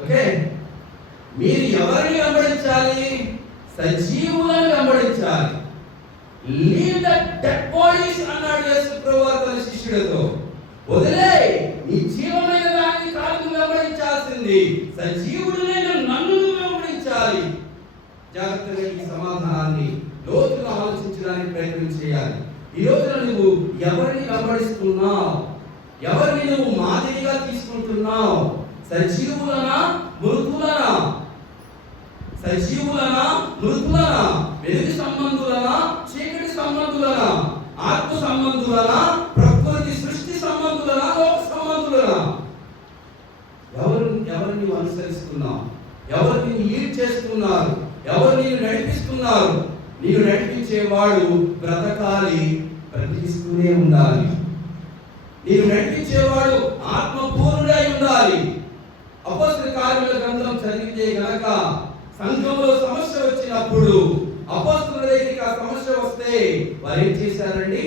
ఓకే, మీరు ఎవరిని వెంబడించాలి? సజీవులను వెంబడించాలి. లీవ్ ద డెడ్ బాడీస్ అన్నాడు యేసు ప్రభువు తన శిష్యులతో. వదిలే, నీ జీవమైన దాన్ని కాదు వెంబడించాల్సింది, సజీవుడైన నన్ను వెంబడించాలి. జాగ్రత్తగా ఈ సమాధానాన్ని లోతుగా ఆలోచించడానికి ప్రయత్నం చేయాలి. ఈ రోజున నువ్వు ఎవరిని వెంబడిస్తున్నావు? ఎవరిని నువ్వు మాదిరిగా తీసుకుంటున్నావు? సజీవులనా మృతులనా? సజీవులనా మృతులనా? వెలుగు సంబంధులనా చీకటి సంబంధులనా? ఆత్మ సంబంధులనా ప్రకృతి సృష్టి సంబంధులనా లోక సంబంధులనా? ఎవరిని నువ్వు అనుసరిస్తున్నావు? ఎవరిని లీడ్ చేస్తున్నారు? ఎవరు నిన్ను నడిపిస్తున్నారు? నీవు నడిపించేవాడు బ్రతకాలి, బ్రతికిస్తూనే ఉండాలి. నీవు నడిపించేవాడు ఆత్మపూర్ణుడై ఉండాలి. అపొస్తలుల కార్యముల గ్రంథం చదివితే గనక సంఘంలో సమస్య వచ్చినప్పుడు అపొస్తలుల దగ్గరికి ఆ సమస్య వస్తే వారు ఏం చేశారండి?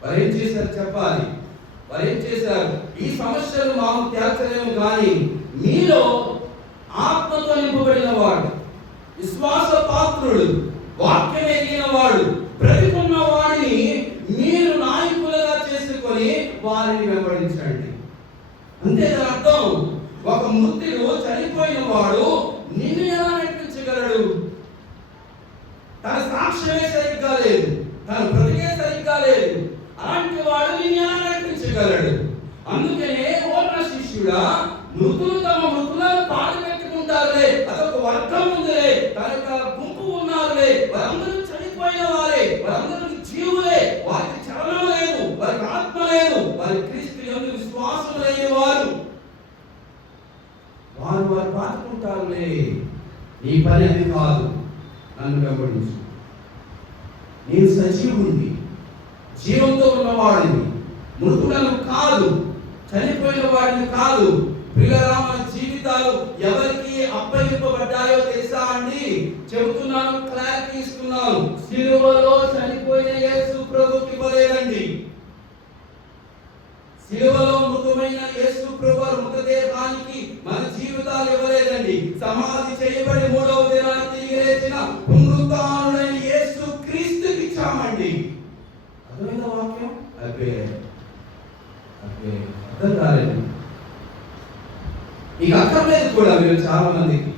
వారు ఏం చేశారు చెప్పాలి. వారు ఏం చేశారు? ఈ సమస్యలు మాకు తేల్చలేము కానీ మీలో ఆత్మతో నింపబడిన వాడు, విశ్వాస పాత్రుడు, వాక్యం ఎరిగిన వాడు, బ్రతికున్న వాడిని మీరు నాయకులుగా చేసుకొని వారిని వెంబడించండి. అంతే దాని అర్థం. ఒక మృతుడు చనిపోయిన వాడు నిన్ను ఎలా నడిపించగలడు? తన సాక్ష్యమే సరిగ్గా లేదు, తన బ్రతికే సరిగ్గా లేదు, అలాంటి వాడు నిన్ను ఎలా నడిపించగలడు? అందుకనే ఓ నా శిష్యుడా, మృతులు తమ మృతులను పాట పెట్టుకుంటారులే, అదొక వర్గం ఉందిలే, తన గుంపు ఉన్నారులే, వారందరూ చనిపోయిన వారే, వారందరూ జీవులే, వారికి చలనం లేదు, వారికి ఆత్మ లేదు, వారి క్రీస్తు యందు విశ్వాసం లేని వారు పాటుకుంటారులే. నీ పని అది కాదు. నన్ను వెంబడించు. నేను సజీవుడిని, జీవంతో ఉన్నవాడిని, మృతులను కాదు, చనిపోయిన వాడిని కాదు. ప్రియులారా, మన జీవితాలు ఎవరికి అప్పగింపబడ్డాయో తెలుసా అండి? చెబుతున్నాను, క్లారిటీ ఇస్తున్నాను. సిలువలో చనిపోయిన యేసు ప్రభువుకి ఇవ్వలేదండి. సిలువలో మృతమైన యేసు ప్రభువు మృతదేహానికి మన జీవితాలు ఇవ్వలేదండి. సమాధి చేయబడి 3వ దినాన తిరిగి లేచిన పునరుత్థానుడైన యేసు క్రీస్తుకి ఇచ్చామండి. అర్థమైన వాక్యం అర్థం కాలేదు. ఇక అక్కర్లేదు కూడా మీరు చాలా మందికి.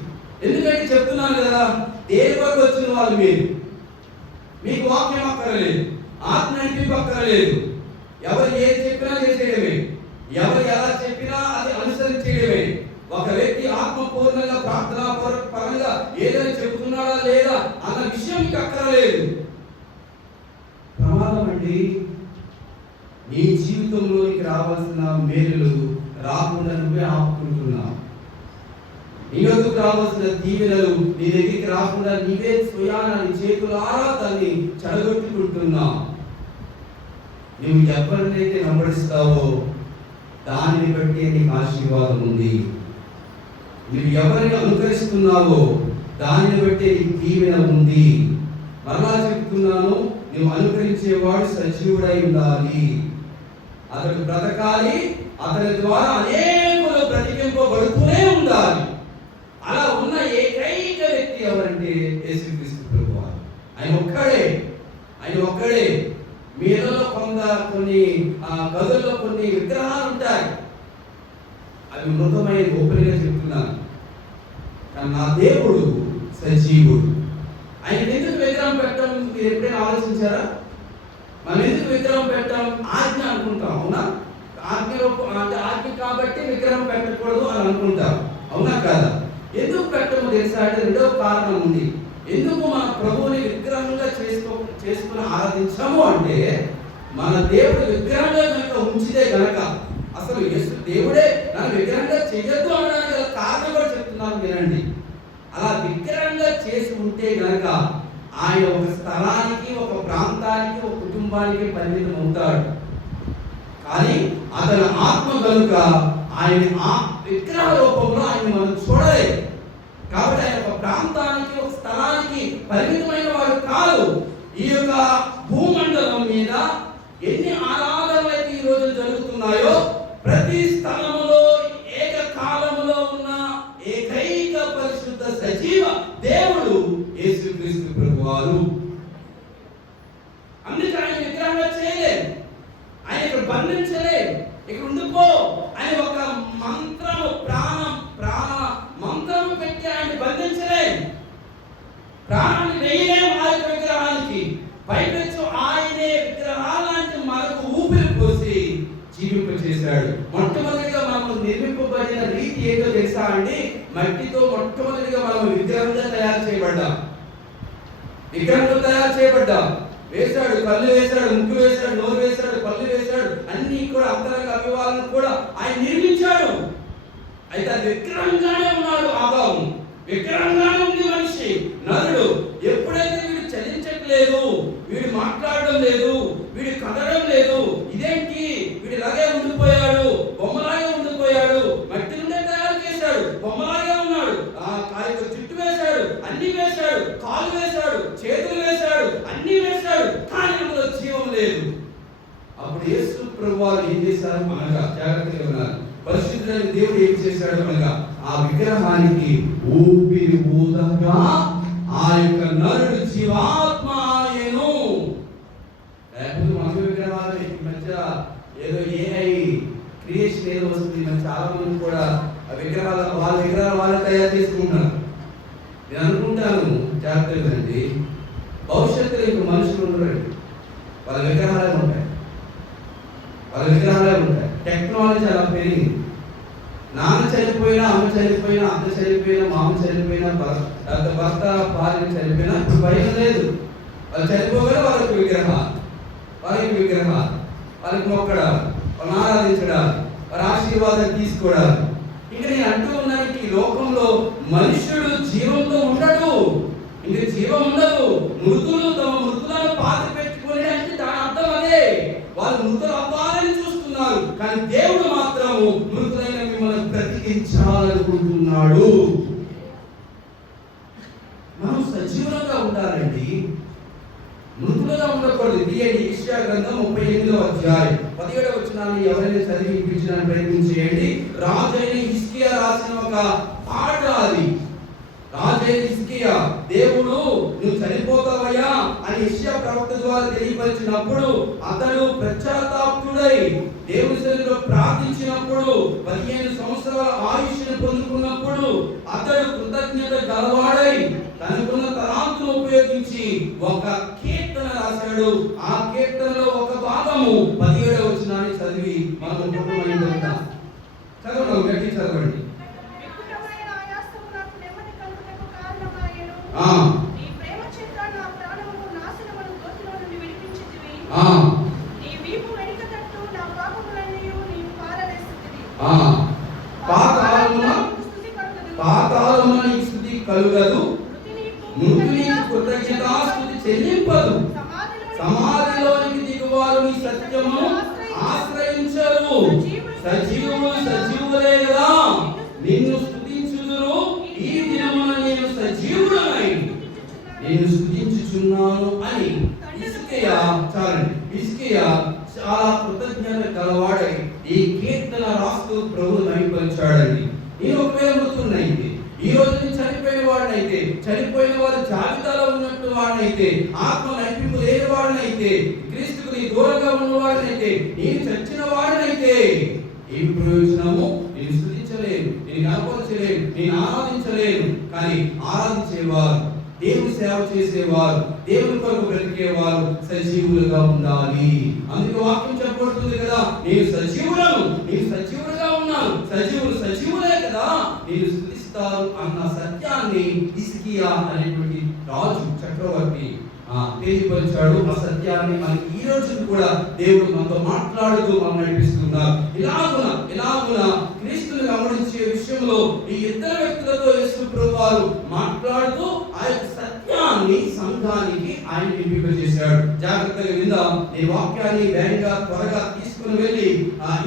ఎందుకంటే చెప్తున్నాను కదా, దేని వరకు వచ్చిన వాళ్ళు మీరు. మీకు వాక్యం అక్కర్లేదు, ఆత్మ నడిపి అక్కర్లేదు. ఎవరు ఏది చెప్పినా చేసేయడమే, ఎవరు ఎలా చెప్పినా అది అనుసరించేయడమే. ఒక వ్యక్తి ఆత్మపూర్ణంగా ప్రార్థనా పరంగా ఏదైనా చెబుతున్నాడా లేదా అన్న విషయం మీకు అక్కర్లేదు. ప్రమాదం అండి. నీ జీవితంలోనికి రావాల్సిన మేలులు రాకుండా నువ్వే ఆపుకుంటున్నావు. నీ వద్దకు రావాల్సిన దీవెనలు నీ దగ్గరికి రాకుండా నీవే స్వయాన నీ చేతులారా దాన్ని చెడగొట్టుకుంటున్నావు. నువ్వు ఎవరినైతే వెంబడిస్తావో దానిని బట్టి నీకు ఆశీర్వాదం ఉంది. నువ్వు ఎవరిని అనుకరిస్తున్నావో దానిని బట్టి నీకు దీవెన ఉంది. మరలా చెప్తున్నాను, నువ్వు అనుకరించేవాడు సజీవుడై ఉండాలి. అతడు బ్రతకాలి, అతని ద్వారా అనేకులు బ్రతికింపబడుతూనే ఉండాలి. అలా ఉన్న ఏకైక వ్యక్తి ఎవరంటే యేసుక్రీస్తు ప్రభువారు. ఆయన ఒక్కడే. మీలో కొన్ని గదుల్లో కొన్ని విగ్రహాలు ఉంటాయి, అవి మృతమైన ఓపెన్గా చెప్తున్నాను. కానీ నా దేవుడు సజీవుడు. ఆయన ఎందుకు విగ్రహం పెట్టడం మీరు ఎప్పుడైనా ఆలోచించారా? మనం ఎందుకు విగ్రహం పెట్టడం? ఆజ్ఞ అనుకుంటాం, అవునా? ఆజ్ఞ కాబట్టి విగ్రహం పెట్టకూడదు అని అనుకుంటాం, అవునా కాదా? ఎందుకు పెట్టము తెలుసా అంటే రెండవ కారణం ఉంది. ఎందుకు మన ప్రభువుని విగ్రహంగా చేసుకుని ఆరాధించాము అంటే, మన దేవుడు విగ్రహంగా కనుక ఉంచితే గనక, అసలు దేవుడే నన్ను విగ్రహంగా చేయొద్దు అనడానికి గల కారణం కూడా చెప్తున్నాను వినండి. అలా విగ్రహంగా చేసి ఉంటే గనక ఆయన ఒక స్థలానికి, ఒక ప్రాంతానికి, ఒక కుటుంబానికి పరిమితం అవుతాడు. కానీ అతని ఆత్మ కనుక ఆయన ఆ విగ్రహ రూపంలో ఆయన మనం చూడలేదు. కాబట్టి ఆయన ఒక ప్రాంతానికి, ఒక స్థలానికి పరిమితమైన వాడు కాదు. ఈ యొక్క భూమండలం మీద ఎన్ని ఆరాధనలు అయితే ఈ రోజు జరుగుతున్నాయో, ప్రతి స్థలములో ఏకకాలములో ఉన్న ఏకైక పరిశుద్ధ సజీవ దేవుడు యేసుక్రీస్తు ప్రభువారు. అందుకే ఆయన విగ్రహంగా చేయలేదు, ఆయన ఇక్కడ బంధించలేదు, ఇక్కడ ఉండిపో ఆయన ఒక మంత్రము ప్రాణ మంత్రము పెట్టి ఆయన బంధించలేదు. ప్రాణాన్ని వేయలేము ఆ యొక్క విగ్రహానికి. పైపెచ్చు ఆయనే విగ్రహాలాంటి మనకు ఊపిరి పోసి జీవింపచేశాడు. మొట్టమొదటిగా మనము నిర్మింపబడిన రీతి ఏంటో తెలుసా అండి? మట్టితో మొట్టమొదటిగా మనం విగ్రహంగా తయారు చేయబడ్డాం. వేశాడు, కళ్ళు వేశాడు, ముక్కు వేశాడు, నోరు వేశాడు, పళ్ళు వేశాడు, అన్ని కూడా అంతరంగ అభివాలను కూడా ఆయన నిర్మించాడు. అయితే అది విగ్రహంగానే ఉన్నాడు ఆదాము, విగ్రహంగానే ఉంది మనిషి నరుడు. ఎప్పుడైతే వీడు చలించట్లేదు, వీడు మాట్లాడడం లేదు, వీడు కదలడం లేదు, ఇదేంటి వీడు ఇలాగే ఉండిపోయాడు, బొమ్మలాగే ఉండిపోయాడు, మట్టి నుండే తయారు చేశాడు, బొమ్మలాగే ఉన్నాడు. ఆ యొక్క జుట్టు వేశాడు, అన్ని వేశాడు, కాలు వేశాడు, చేతులు వేశాడు, అన్ని వేశాడు, కానీ అందులో జీవం లేదు. అప్పుడు యేసు ప్రభువారు ఏం చేశారు అనగా, జాగ్రత్తగా ఉన్నారు, పరిశుద్ధుడైన దేవుడు ఏం చేశాడు అనగా, ఆ విగ్రహానికి ఊపిరి ఊదగా ఆ యొక్క నరుడు జీవాత్మ ఆయను. లేకపోతే మన విగ్రహాలు ఈ మధ్య ఏదో ఏఐ క్రియేషన్ ఏదో వస్తుంది, మరి చాలా మంది కూడా ఆ విగ్రహాలు వాళ్ళే తయారు చేసుకుంటున్నారు. నేను అనుకుంటాను, జాగ్రత్తగా అండి, భవిష్యత్తులో ఇంక మనుషులు ఉండరండి, వాళ్ళ విగ్రహాలే ఉంటాయి. టెక్నాలజీ అలా పెరిగింది. నాన్న చనిపోయినా, అమ్మ చనిపోయినా, అత్త చనిపోయినా, మామ చనిపోయినా, భర్త భార్య చనిపోయినా ఇప్పుడు భయం లేదు. వాళ్ళు చనిపోగానే వాళ్ళకి విగ్రహాలు, వాళ్ళకి మొక్కడాలు, వాళ్ళని ఆరాధించడాలు, వారి ఆశీర్వాదం తీసుకోవడాలు. ఇంకా నేను అంటూ ఉన్నాను, ఈ లోకంలో మనుష్యుడు జీవంతో ఉండడు, ఇంకా జీవం ఉండదు. మృతులు తమ మృతులను పాతి పెట్టుకుని అంటే దాని అర్థం అదే, వాళ్ళు మృతులు అవ్వాలని చూస్తున్నారు. కానీ దేవుడు మాత్రము మృతులైన మిమ్మల్ని బ్రతికించాలనుకుంటున్నాడు. మనం సజీవంగా ఉండాలండి, మృతులుగా ఉండకూడదు. యెషయా గ్రంథం 38వ అధ్యాయం 17వ వచనాన్ని ఎవరైనా చదివి వినిపించడానికి ప్రయత్నం చేయండి. రాజైన హిజ్కియా రాసిన ఒక పాట అది. రాజైన హిజ్కియా, దేవుడు నువ్వు చనిపోతావయ్యా అని యెషయా ప్రవక్త ద్వారా తెలియపరిచినప్పుడు అతడు పశ్చాత్తాపకుడై దేవుని సన్నిధిలో ప్రార్థించినప్పుడు 15 సంవత్సరాల ఆయుష్ను పొందుకున్నప్పుడు అతడు కృతజ్ఞత గలవాడై తనకున్న తలాంతును ఉపయోగించి ఒక కీర్తన రాశాడు. ఆ కీర్తనలో ఒక భాగము 17వ వచనాన్ని చదివి మనం చదవండి, గట్టి చదవండి. పాతాళమున ఈ స్తుతి కలుగదు, మృతుని కృతజ్ఞతాస్తుతి చెల్లింపదు, సమాధిలోనికి దిగువారు నీ సత్యమును ఆశ్రయించరు, సజీవులే కదా నిన్ను స్తుతించుదురు, ఈ దినమున నేను సజీవుడనై నేను స్తుతించుచున్నాను అని హిజ్కియా చాలా కృతజ్ఞత గలవాడై ఈ కీర్తన రాస్తూ ప్రభువు మహిమపరిచాడండి. నేను ఒకవేళ మృతున్నైతే, ఈ రోజు నేను చనిపోయిన వాడినైతే, చనిపోయిన వారి జాబితాలో ఉన్నట్టు వాడినైతే, ఆత్మ నడిపింపు లేని వాడినైతే, క్రీస్తుకు నీ దూరంగా ఉన్న వాడినైతే, నేను చచ్చిన వాడినైతే ఏం ప్రయోజనము? నేను స్తుతించలేను, నేను కనపరచలేను, నేను ఆరాధించలేను. కానీ ఆరాధించేవారు, దేవుని సేవ చేసేవారు, దేవుని కొరకు బ్రతికేవారు సజీవులుగా ఉండాలి. అందుకే వాక్యం చెప్పబడుతుంది కదా, నేను సజీవులను, నేను సజీవులుగా ఉన్నాను. సజీవులే కదా నేను స్తుతిస్తారు అన్న సత్యాన్ని హిజ్కియా అనేటువంటి రాజు చక్రవర్తి తెలియపరిచాడు. ఆ సత్యాన్ని మనకి ఈ రోజు కూడా దేవుడు మనతో మాట్లాడుతూ మనం నడిపిస్తున్నారు. ఇలాగున క్రీస్తుని గమనించే విషయంలో ఈ ఇద్దరు వ్యక్తులతో యేసు ప్రభువారు మాట్లాడుతూ ఆ యొక్క సత్యాన్ని సంఘానికి ఆయన వినిపింపజేశాడు. జాగ్రత్తగా విందాం. ఈ వాక్యాన్ని వేగంగా త్వరగా తీసుకుని వెళ్ళి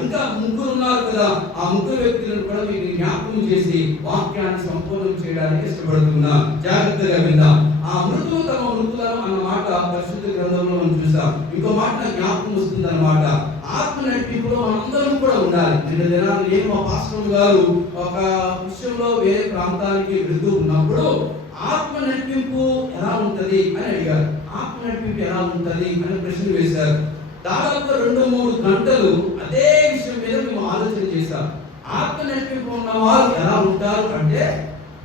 ఇంకా ముగ్గురు ఉన్నారు కదా, ఆ ముగ్గురు వ్యక్తులను కూడా మీకు జ్ఞాపకం చేసి వాక్యాన్ని సంపూర్ణం చేయడానికి ఇష్టపడుతున్నా. జాగ్రత్తగా విందాం. ఆ మృతులు తమ మృతులను అన్న మాట పరిశుద్ధ గ్రంథంలో మనం చూసాం. ఇంకో మాట జ్ఞాపకం వస్తుంది అన్నమాట. ఆత్మ నడిపింపులో మనందరం కూడా ఉండాలి. నిన్న దినాలు నేను మా పాస్టర్ గారు ఒక విషయంలో వేరే ప్రాంతానికి వెళుతూ ఉన్నప్పుడు ఆత్మ నడిపింపు ఎలా ఉంటది అని అడిగారు. ఆత్మ నడిపింపు ఎలా ఉంటది అని ప్రశ్న వేశారు. దాదాపు 2-3 గంటలు అదే విషయం మీద మేము ఆలోచన చేశాం. ఆత్మ నడిపింపు ఉన్న వారు ఎలా ఉంటారు అంటే,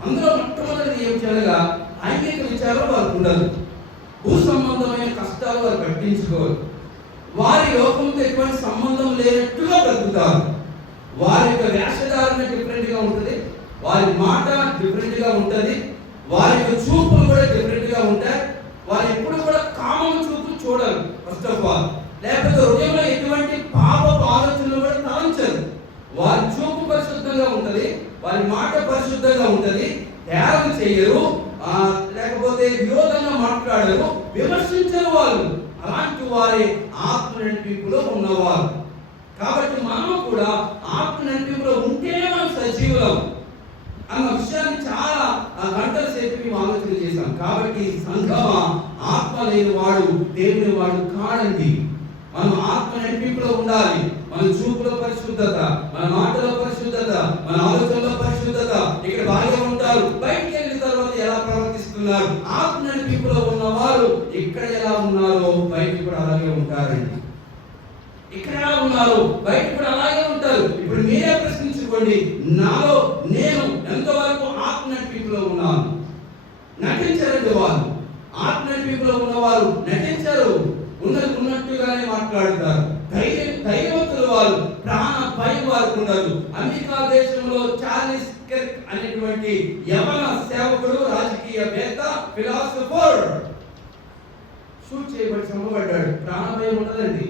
అందులో మొట్టమొదటి ఏం చేయగా ఐంగిక విచారం వారికి ఉండదు, భూ సంబంధమైన కష్టాలు వారు పట్టించుకోరు, వారి లోకంతో ఎటువంటి సంబంధం లేనట్టుగా బ్రతుకుతారు. వారి యొక్క వేషధారణ డిఫరెంట్ గా ఉంటుంది, వారి మాట డిఫరెంట్ గా ఉంటుంది, వారి యొక్క చూపులు కూడా డిఫరెంట్ గా ఉంటాయి. వారు ఎప్పుడు కూడా కామం చూపు చూడరు ఫస్ట్ ఆఫ్ ఆల్, లేకపోతే హృదయంలో ఎటువంటి పాపపు ఆలోచనలు కూడా తలంచరు. వారి చూపు పరిశుద్ధంగా ఉంటది, వారి మాట పరిశుద్ధంగా ఉంటది, త్యాగం చేయరు, లేకపోతే విరోధంగా మాట్లాడరు, విమర్శించరు. వాళ్ళు అలాంటి వారి ఆత్మ నడిపింపులో ఉన్నవారు. కాబట్టి మనం కూడా ఆత్మ నడిపింపులో ఉంటేనే మనం సజీవులం అన్న విషయాన్ని చాలా గంటల సేపు మేము ఆలోచన చేశాం. కాబట్టి సంఘమ ఆత్మ లేని వాడు దేవుని వాడు కాడండి. మనం ఆత్మ నడిపింపులో ఉండాలి. మన చూపులో పరిశుద్ధత, మన మాటలో పరిశుద్ధత, మన ఆలోచనలో పరిశుద్ధత. ఇక్కడ బాగా ఉంటారు, బయటికి వెళ్ళిన తర్వాత ఎలా ప్రవర్తిస్తున్నారు. ఆత్మ నడిపింపులో ఉన్నవారు ఇక్కడ ఎలా ఉన్నారో బయట కూడా అలాగే ఉంటారండి. ఇక్కడ ఎలా ఉన్నారు బయట కూడా అలాగే ఉంటారు. ఇప్పుడు మీరే ప్రశ్నించుకోండి, నాలో నేను ఎంతవరకు ఆత్మ నడిపింపులో ఉన్నాను? నటించరండి వాళ్ళు. ఆత్మ నడిపింపులో ఉన్నవారు నటించరు, ఉన్నట్టుగానే మాట్లాడతారు. ధైర్యవంతులు వాళ్ళు, ప్రాణ భయం వారికి ఉండదు. అమెరికా దేశంలో చార్లెస్ కిర్క్ అనేటువంటి యవన సేవకుడు, రాజకీయవేత్త, ఫిలాసఫర్ షూట్ చేయబడి చంపబడ్డాడు. ప్రాణ భయం ఉండదండి,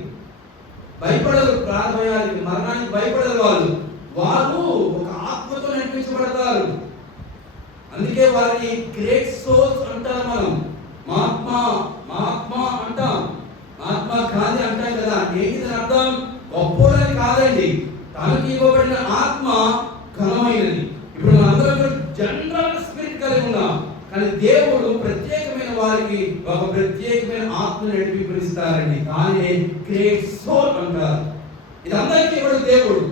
భయపడరు. ప్రాణ భయానికి, మరణానికి భయపడరు వాళ్ళు. వారు ఒక ఆత్మతో నడిపించబడతారు. అందుకే వారిని గ్రేట్ సోల్స్ అంటారు. మనం మహాత్మా అంటాం, మహాత్మా గాంధీ అంటాం కదా. ఏంటి అర్థం? గొప్పదని కాదండి, తనకి ఇవ్వబడిన ఆత్మ ఘనమైనది. ఇప్పుడు మనందరం జనరల్ స్పిరిట్ కలిగి ఉన్నాం, కానీ దేవుడు ప్రత్యేకమైన వారికి ఒక ప్రత్యేకమైన ఆత్మ నడిపిస్తారండి. దానినే గ్రేట్ సోల్ అంటారు. ఇది అందరికీ ఇవ్వడు దేవుడు.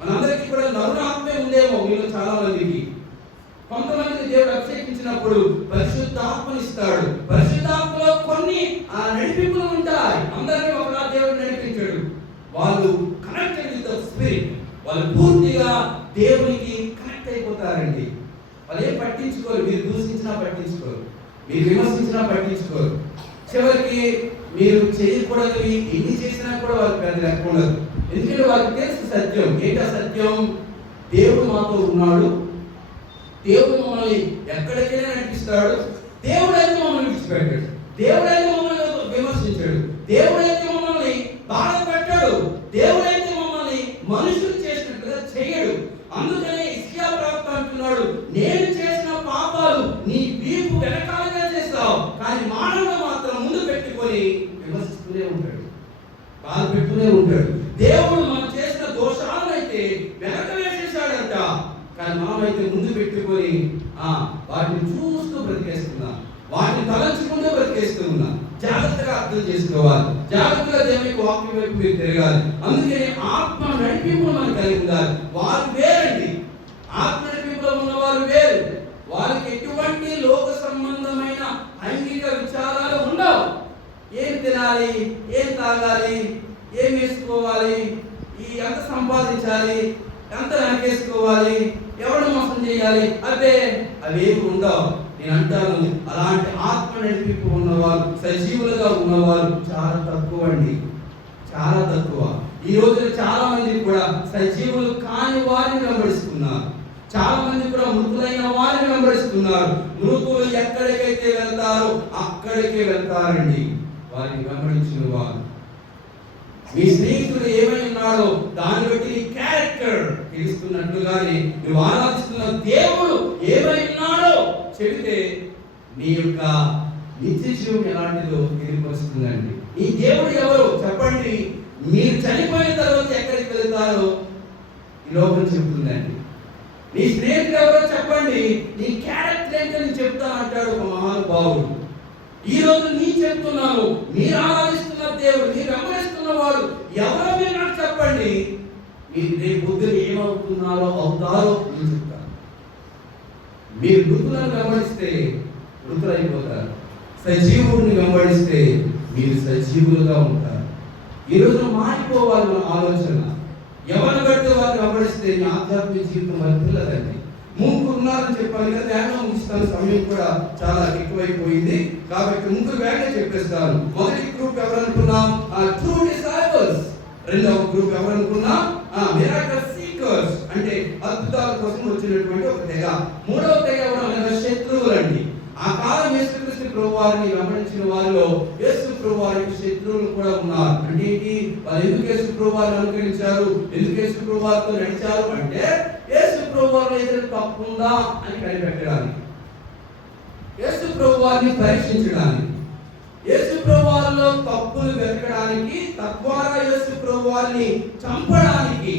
మనందరికీ కూడా నరుణ ఆత్మే ఉందేమో మీలో చాలా మందికి. కొంతమందిని దేవుడు అభిషేకించినప్పుడు పరిశుద్ధాత్మని ఇస్తాడు. పరిశుద్ధాత్మలో కొన్ని నడిపింపులు ఉంటాయి. అందరినీ ఒకలా దేవుడు నడిపించాడు. వాళ్ళు కనెక్టెడ్ విత్ ద స్పిరిట్, వాళ్ళు పూర్తిగా దేవునికి కనెక్ట్ అయిపోతారండి. వాళ్ళు ఏం పట్టించుకోరు, మీరు దూషించినా పట్టించుకోరు, మీరు విమర్శించినా పట్టించుకోరు. చివరికి మీరు చేయకూడదు ఎన్ని చేసినా కూడా వాళ్ళకి పెద్ద లెక్క ఉండదు. ఎందుకంటే వాళ్ళకి తెలుసు సత్యం. ఏంటా సత్యం? దేవుడు మాతో ఉన్నాడు, దేవుడు మమ్మల్ని ఎక్కడికైనా నడిపిస్తాడు, దేవుడైతే మమ్మల్ని విడిచిపెట్టాడు, దేవుడైతే మమ్మల్ని విమర్శించాడు, దేవుడైతే మమ్మల్ని బాధ పెట్టాడు, దేవుడైతే మమ్మల్ని మనుషులు చేసినట్టుగా చేయడు. అందుకనే హిజ్కియా ప్రవక్త అంటున్నాడు, నేను చేసిన పాపాలు నీ వీపు వెనకాలగా చేస్తావు, కానీ మానవుడు మాత్రం ముందు పెట్టుకొని విమర్శిస్తూనే ఉంటాడు, బాధ పెడుతూనే ఉంటాడు. దేవుడు మనం చేసిన దోషాలను మనమైతే ముందు పెట్టుకొని వాటిని చూస్తూ బ్రతికేస్తున్నాం, వాటిని తలంచుకుంటూ బ్రతికేస్తూ ఉన్నాం. జాగ్రత్తగా అర్థం చేసుకోవాలి, జాగ్రత్తగా దేవుని వాక్యం వైపు మీరు తిరగాలి. అందుకని ఆత్మ నడిపింపులు మనం కలిగి ఉండాలి. వారు వేరండి, ఆత్మ నడిపింపులో ఉన్నవారు వేరు. వారికి ఎటువంటి లోక సంబంధమైన ఐంగిక విచారాలు ఉండవు. ఏం తినాలి, ఏం తాగాలి, ఏం వేసుకోవాలి, ఎంత సంపాదించాలి, ఎంత వెనకేసుకోవాలి, ఎవరు మోసం చేయాలి, అవేమి ఉండవు. నేను అంటాను, అలాంటి ఆత్మ నడిపింపు ఉన్నవారు, సజీవులుగా ఉన్నవారు చాలా తక్కువ అండి, చాలా తక్కువ. ఈ రోజున చాలా మంది కూడా సజీవులు కాని వారిని వెంబడిస్తున్నారు. చాలా మంది కూడా మృతులైన వారిని వెంబడిస్తున్నారు. మృతులు ఎక్కడికైతే వెళ్తారో అక్కడికే వెళ్తారండి వారిని వెంబడించిన వారు. మీ స్నేహితుడు ఏమై ఉన్నాడో దాన్ని బట్టి నీ క్యారెక్టర్ తెలుస్తున్నట్లుగానే నువ్వు ఆరాధిస్తున్న దేవుడు ఏమై ఉన్నాడో చెబితే నీ యొక్క నిత్య జీవం ఎలాంటిదో తెలియపరుస్తుందండి. ఈ దేవుడు ఎవరు చెప్పండి, మీరు చనిపోయిన తర్వాత ఎక్కడికి వెళ్తారో ఈ లోకం చెబుతుందండి. నీ స్నేహితుడు ఎవరో చెప్పండి, నీ క్యారెక్టర్ ఏంటో నేను చెప్తాను అంటాడు ఒక మహానుభావుడు. ఈ రోజు నేను చెప్తున్నాను, మీరు ఆరాధిస్తున్న దేవుడు, మీరు వెంబడిస్తున్న వాడు ఎవరో మీరు నాకు చెప్పండి. మీరు రేపు పొద్దున ఏమవుతున్నారో అవుతారో నేను చెప్తాను. మీరు మృతులను వెంబడిస్తే మృతులైపోతారు, సజీవుడిని వెంబడిస్తే మీరు సజీవులుగా ఉంటారు. ఈరోజు మారిపోవాలి మన ఆలోచన. ఎవరిని బట్టి వారిని వెంబడిస్తే మీ ఆధ్యాత్మిక జీవితం వర్తిల్లదండి. ముగ్గురు ఉన్నారని చెప్పాను కదా, వేగంగా ముగిస్తాను, సమయం కూడా చాలా ఎక్కువైపోయింది కాబట్టి ముగ్గురు వేగంగా చెప్పేస్తాను. మొదటి గ్రూప్ ఎవరనుకున్నాం, ట్రూ డిసైపుల్స్. రెండవ గ్రూప్ ఎవరనుకున్నాం, మిరాకిల్ సీకర్స్, అంటే అద్భుతాల కోసం వచ్చినటువంటి ఒక తెగ. మూడవ తెగ ఎవరు, శత్రువులండి. ఆ కాలం యేసుక్రీస్తు ప్రభువారిని వెంబడించిన వారిలో యేసు ప్రభువారికి శత్రువులు కూడా ఉన్నారు. అంటే వాళ్ళు ఎందుకు యేసు ప్రభువారిని అనుకరించారు, ఎందుకు యేసు ప్రభువారితో నడిచారు అంటే యేసు ప్రభువారిలో ఏదైనా తప్పు ఉందా అని కనిపెట్టడానికి, యేసు ప్రభువారిని పరీక్షించడానికి, యేసు ప్రభువారిలో తప్పులు వెతకడానికి, తద్వారా యేసు ప్రభువారిని చంపడానికి,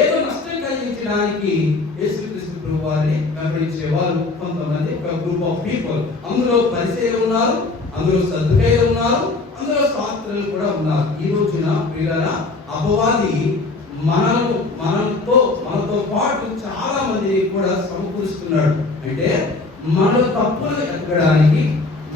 ఏదో నష్టం కలిగించడానికి యేసుక్రీస్తు ప్రభువారిని వెంబడించే వారు కొంతమంది, ఒక గ్రూప్ ఆఫ్ పీపుల్. అందులో పరిసయ్యులు ఉన్నారు, అందులో సద్దుకయ్యులు ఉన్నారు, అందులో శాస్త్రులు కూడా ఉన్నారు. ఈ రోజున ప్రియులారా, అపవాది మనతో పాటు చాలా మందిని కూడా సమకూరుస్తున్నాడు. అంటే మనలో తప్పులు ఎత్తడానికి,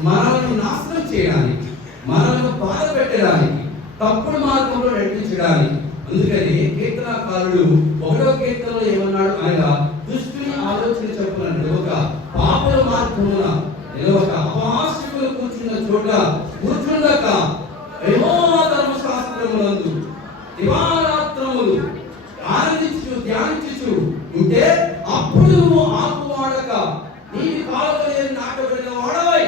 మనల్ని నాశనం చేయడానికి, మనల్ని బాధ పెట్టడానికి, తప్పుడు మార్గంలో నడిపించడానికి. అందుకని కీర్తనకారుడు 1వ కీర్తనలో ఏమన్నాడు, ఆయన దుష్టుని ఆలోచన చెప్పున నిలవక, పాపుల మార్గమున నిలవక, అపహాస్యకులు కూర్చున్న చోట కూర్చుండక, యెహోవా ధర్మశాస్త్రములందు దివారాత్రములు ఆనందించు ధ్యానించు ఉంటే అప్పుడు నువ్వు ఆకువాడక నీటి కాలువలో నాటబడిన వాడవై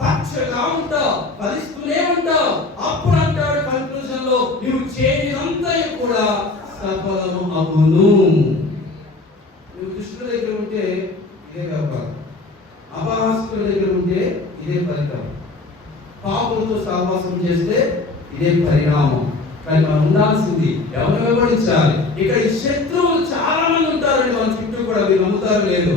పచ్చగా ఉంటావు, ఫలిస్తూనే ఉంటావు. అప్పుడు అంటాడు కన్క్లూజన్ లో, నువ్వు చేయనిదంతా కూడా సఫలము అగును. నువ్వు దుష్టుల దగ్గర ఉంటే ఇదే వ్యాపారం, అపహాస్యుల దగ్గర ఉంటే ఇదే ఫలితం, పాపులతో సహవాసం చేస్తే ఇదే పరిణామం. కానీ మనం ఉండాల్సింది ఎవరు వెంబడించాలి. ఇక్కడ ఈ శత్రువులు చాలా మంది ఉంటారండి మన చుట్టూ కూడా, మీరు నమ్ముతారు లేదు.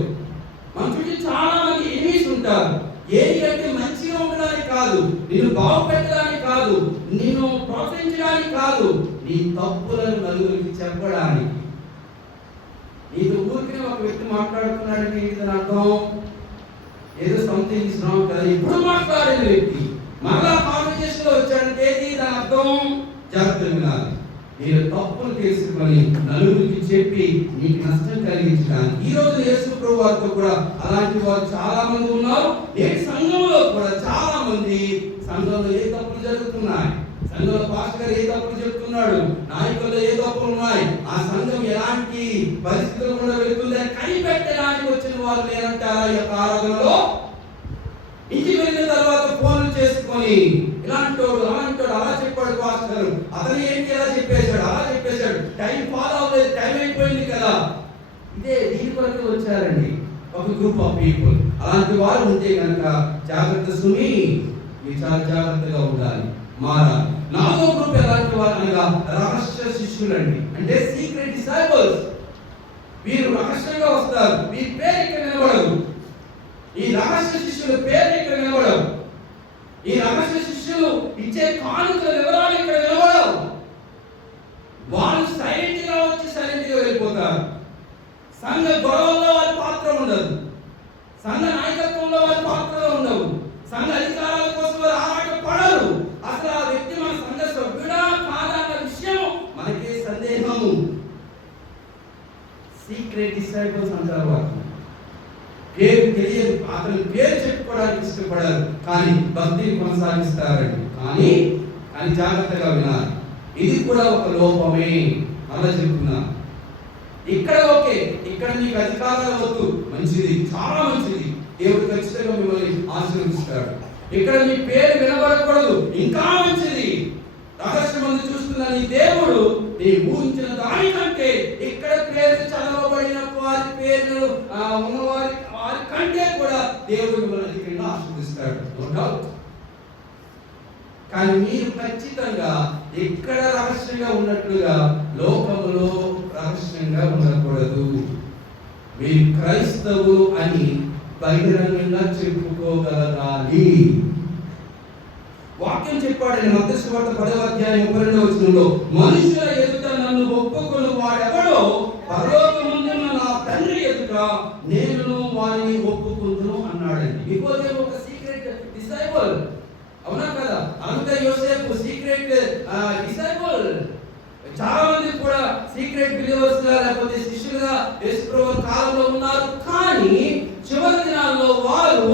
మన చుట్టూ చాలా మంది ఎనిమీస్ ఉంటారు. ఏది అంటే మంచిగా ఉండడానికి కాదు, నిన్ను బాగుపెట్టడానికి కాదు, నిన్ను ప్రోత్సహించడానికి కాదు, నీ తప్పులను నలుగురికి చెప్పడానికి. నీతో ఊరికి ఒక వ్యక్తి మాట్లాడుతున్నాడంటే ఇది అర్థం ఏదో సంథింగ్ ఇస్ రాంగ్ కదా. ఇప్పుడు మాట్లాడే వ్యక్తి మరలా కాన్వర్సేషన్ లో వచ్చాడంటే దాని అర్థం జాగ్రత్త వినాలి. మీరు తప్పులు తెలుసుకొని నలుగురికి చెప్పి నీకు నష్టం కలిగించడానికి. ఈ రోజు యేసు ప్రభు వారితో కూడా అలాంటి వారు చాలా మంది ఉన్నారు. నేటి సంఘంలో కూడా చాలా మంది, సంఘంలో ఏ తప్పులు జరుగుతున్నాయి, సంఘంలో పాస్టర్ ఏ తప్పులు చెప్తున్నాడు, నాయకుల్లో ఏ తప్పులు ఉన్నాయి, ఆ సంఘం ఎలాంటి పరిస్థితులు కూడా వెళ్తుందని కనిపెట్టడానికి వచ్చిన వారు లేనంటారా ఈ యొక్క ఆరాధనలో? ఇంటికి వెళ్ళిన తర్వాత ఫోన్లు చేసుకొని ఇలాంటోడు అలాంటోడు అలా చెప్పాడు పాస్టర్, అతను ఏంటి ఎలా చెప్పేశాడు, అలా చెప్పేశాడు, టైం ఫాలో అవ్వలేదు, టైం అయిపోయింది కదా. ఇదే దీని కొరకు వచ్చారండి ఒక గ్రూప్ ఆఫ్ పీపుల్. అలాంటి వారు ఉంటే కనుక జాగ్రత్త సుమి, మీరు చాలా జాగ్రత్తగా ఉండాలి, మారాలి. 4వ గ్రూప్ ఎలాంటి వారు అనగా రహస్య శిష్యులండి, అంటే సీక్రెట్ డిసైపుల్స్. వీరు రహస్యంగా వస్తారు, మీ పేరు ఇక్కడ నిలబడదు. ఈ రహస్య శిష్యుల పేరు ఇక్కడ నిలబడవు. ఈ రహస్య శిష్యులు ఇచ్చే కానుకల వివరాలు ఇక్కడ నిలబడవు. వాళ్ళు సైలెంట్ గా వచ్చి సైలెంట్ గా వెళ్ళిపోతారు. సంఘ గొడవల్లో వారి పాత్ర ఉండదు, సంఘ నాయకత్వంలో వారి పాత్రలో ఉండవు, సంఘ అధికారాల కోసం వారు ఆరాట పడరు. అసలు ఆ వ్యక్తి మన సంఘ సభ్యుడా కాదా అన్న విషయం మనకే సందేహము. సీక్రెట్ డిసైపుల్స్ అంటారు వారు. పేరు తెలియదు, అతని పేరు చెప్పుకోవడానికి ఇష్టపడారు, కానీ భక్తిని కొనసాగిస్తారండి. కానీ జాగ్రత్తగా వినాలి, ఇది కూడా ఒక లోపమే. అలా చెప్తున్నా. ఇక్కడ ఓకే, ఇక్కడ మీకు అధికారాలు వద్దు, మంచిది, చాలా మంచిది, దేవుడు ఖచ్చితంగా మిమ్మల్ని ఆశీర్వదిస్తాడు. ఇక్కడ మీ పేరు వినబడకూడదు, ఇంకా మంచిది. రహస్యమందు చూస్తున్న నీ దేవుడు నీ ఊహించిన దానికంటే ఇక్కడ పేరు చదవబడిన వారి పేరు ఉన్నవారి కంటే కూడా దేవుడు మిమ్మల్ని అధికంగా ఆశీర్వదిస్తాడు. No doubt. కానీ మీరు ఖచ్చితంగా ఇక్కడ రహస్యంగా ఉన్నట్లుగా లోకములో రహస్యంగా ఉండకూడదు. మీరు క్రైస్తవులు అని బహిరంగంగా చెప్పుకోగలగాలి. వాక్యం చెప్పాడని మత్తయి సువార్త 10వ అధ్యాయం 32వ వచనంలో, మనుషుల ఎదుట నన్ను ఒప్పుకొను వాడెవడో పరలోకమందున్న నా తండ్రి ఎదుట నేను వారిని ఒప్పుకుందును అన్నాడండి. బికాజ్ ఒక సీక్రెట్ డిసైపుల్, అవునా కదా? అంత యోసేపు సీక్రెట్ డిసైపుల్. చాలా మంది కూడా సీక్రెట్ బిలీవర్స్ గా లేకపోతే శిష్యులుగా యేసుప్రభు కాలంలో ఉన్నారు. కానీ చివరి దినాల్లో వారు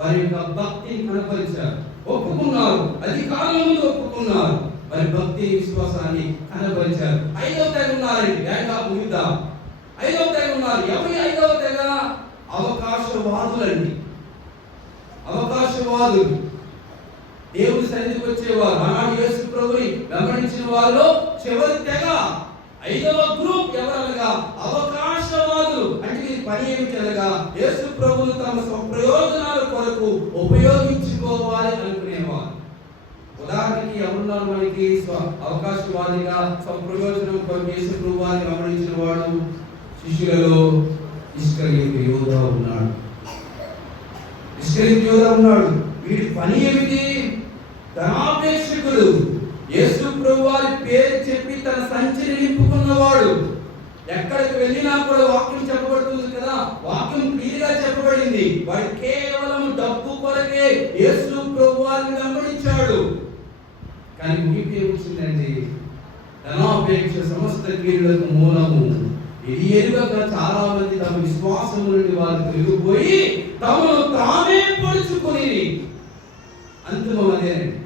వారి యొక్క భక్తిని కనపరిచారు, ఒప్పుకున్నారు, అధికారం ముందు ఒప్పుకున్నారు, వారి భక్తి విశ్వాసాన్ని కనపరిచారు. 5వ తెగ ఉన్నారండి, యూదా. 5వ తెగ ఉన్నారు. ఎవరి 5వ తెగ? అవకాశవాదులండి. అవకాశవాదులు దేవుడి సన్నిధికి వచ్చేవారు. ఆనాడు యేసు ప్రభుని వెంబడించిన వారిలో చివరి తెగ 5వ గ్రూప్ ఎవరనగా అవకాశవాదులు. అంటే ఈ పని ఏమిటి అనగా యేసు ప్రభువును తమ స్వప్రయోజనాల కొరకు ఉపయోగించుకోవాలి అనుకునేవారు. ఉదాహరణకి ఎవరున్నారు మనకి అవకాశవాదిగా స్వప్రయోజనం కొరకు యేసు ప్రభువుని వెంబడించిన వాడు? శిష్యులలో ఇస్కరియోతు యూదా ఉన్నాడు. ఇస్కరియోతు యూదా ఉన్నాడు. వీడి పని ఏమిటి? ధనాపేక్షకుడు. యేసు ప్రభువారి పేరు చెప్పి తన సంచిని నింపుకున్నవాడు. ఎక్కడికి వెళ్ళినా కూడా వాక్యం చెప్పబడుతుంది కదా, వాక్యం క్లియర్ గా చెప్పబడింది. వాడు కేవలం డబ్బు కొరకే యేసు ప్రభువారిని వెంబడించాడు. కానీ ముగింపు ఏమొచ్చిందండి? ధనాపేక్ష సమస్త కీడులకు మూలము. ఇది ఎరుగక చాలా మంది తమ విశ్వాసం నుండి వారు తిరిగిపోయి తమను తామే పొడుచుకుని, అంతిమం అదేనండి,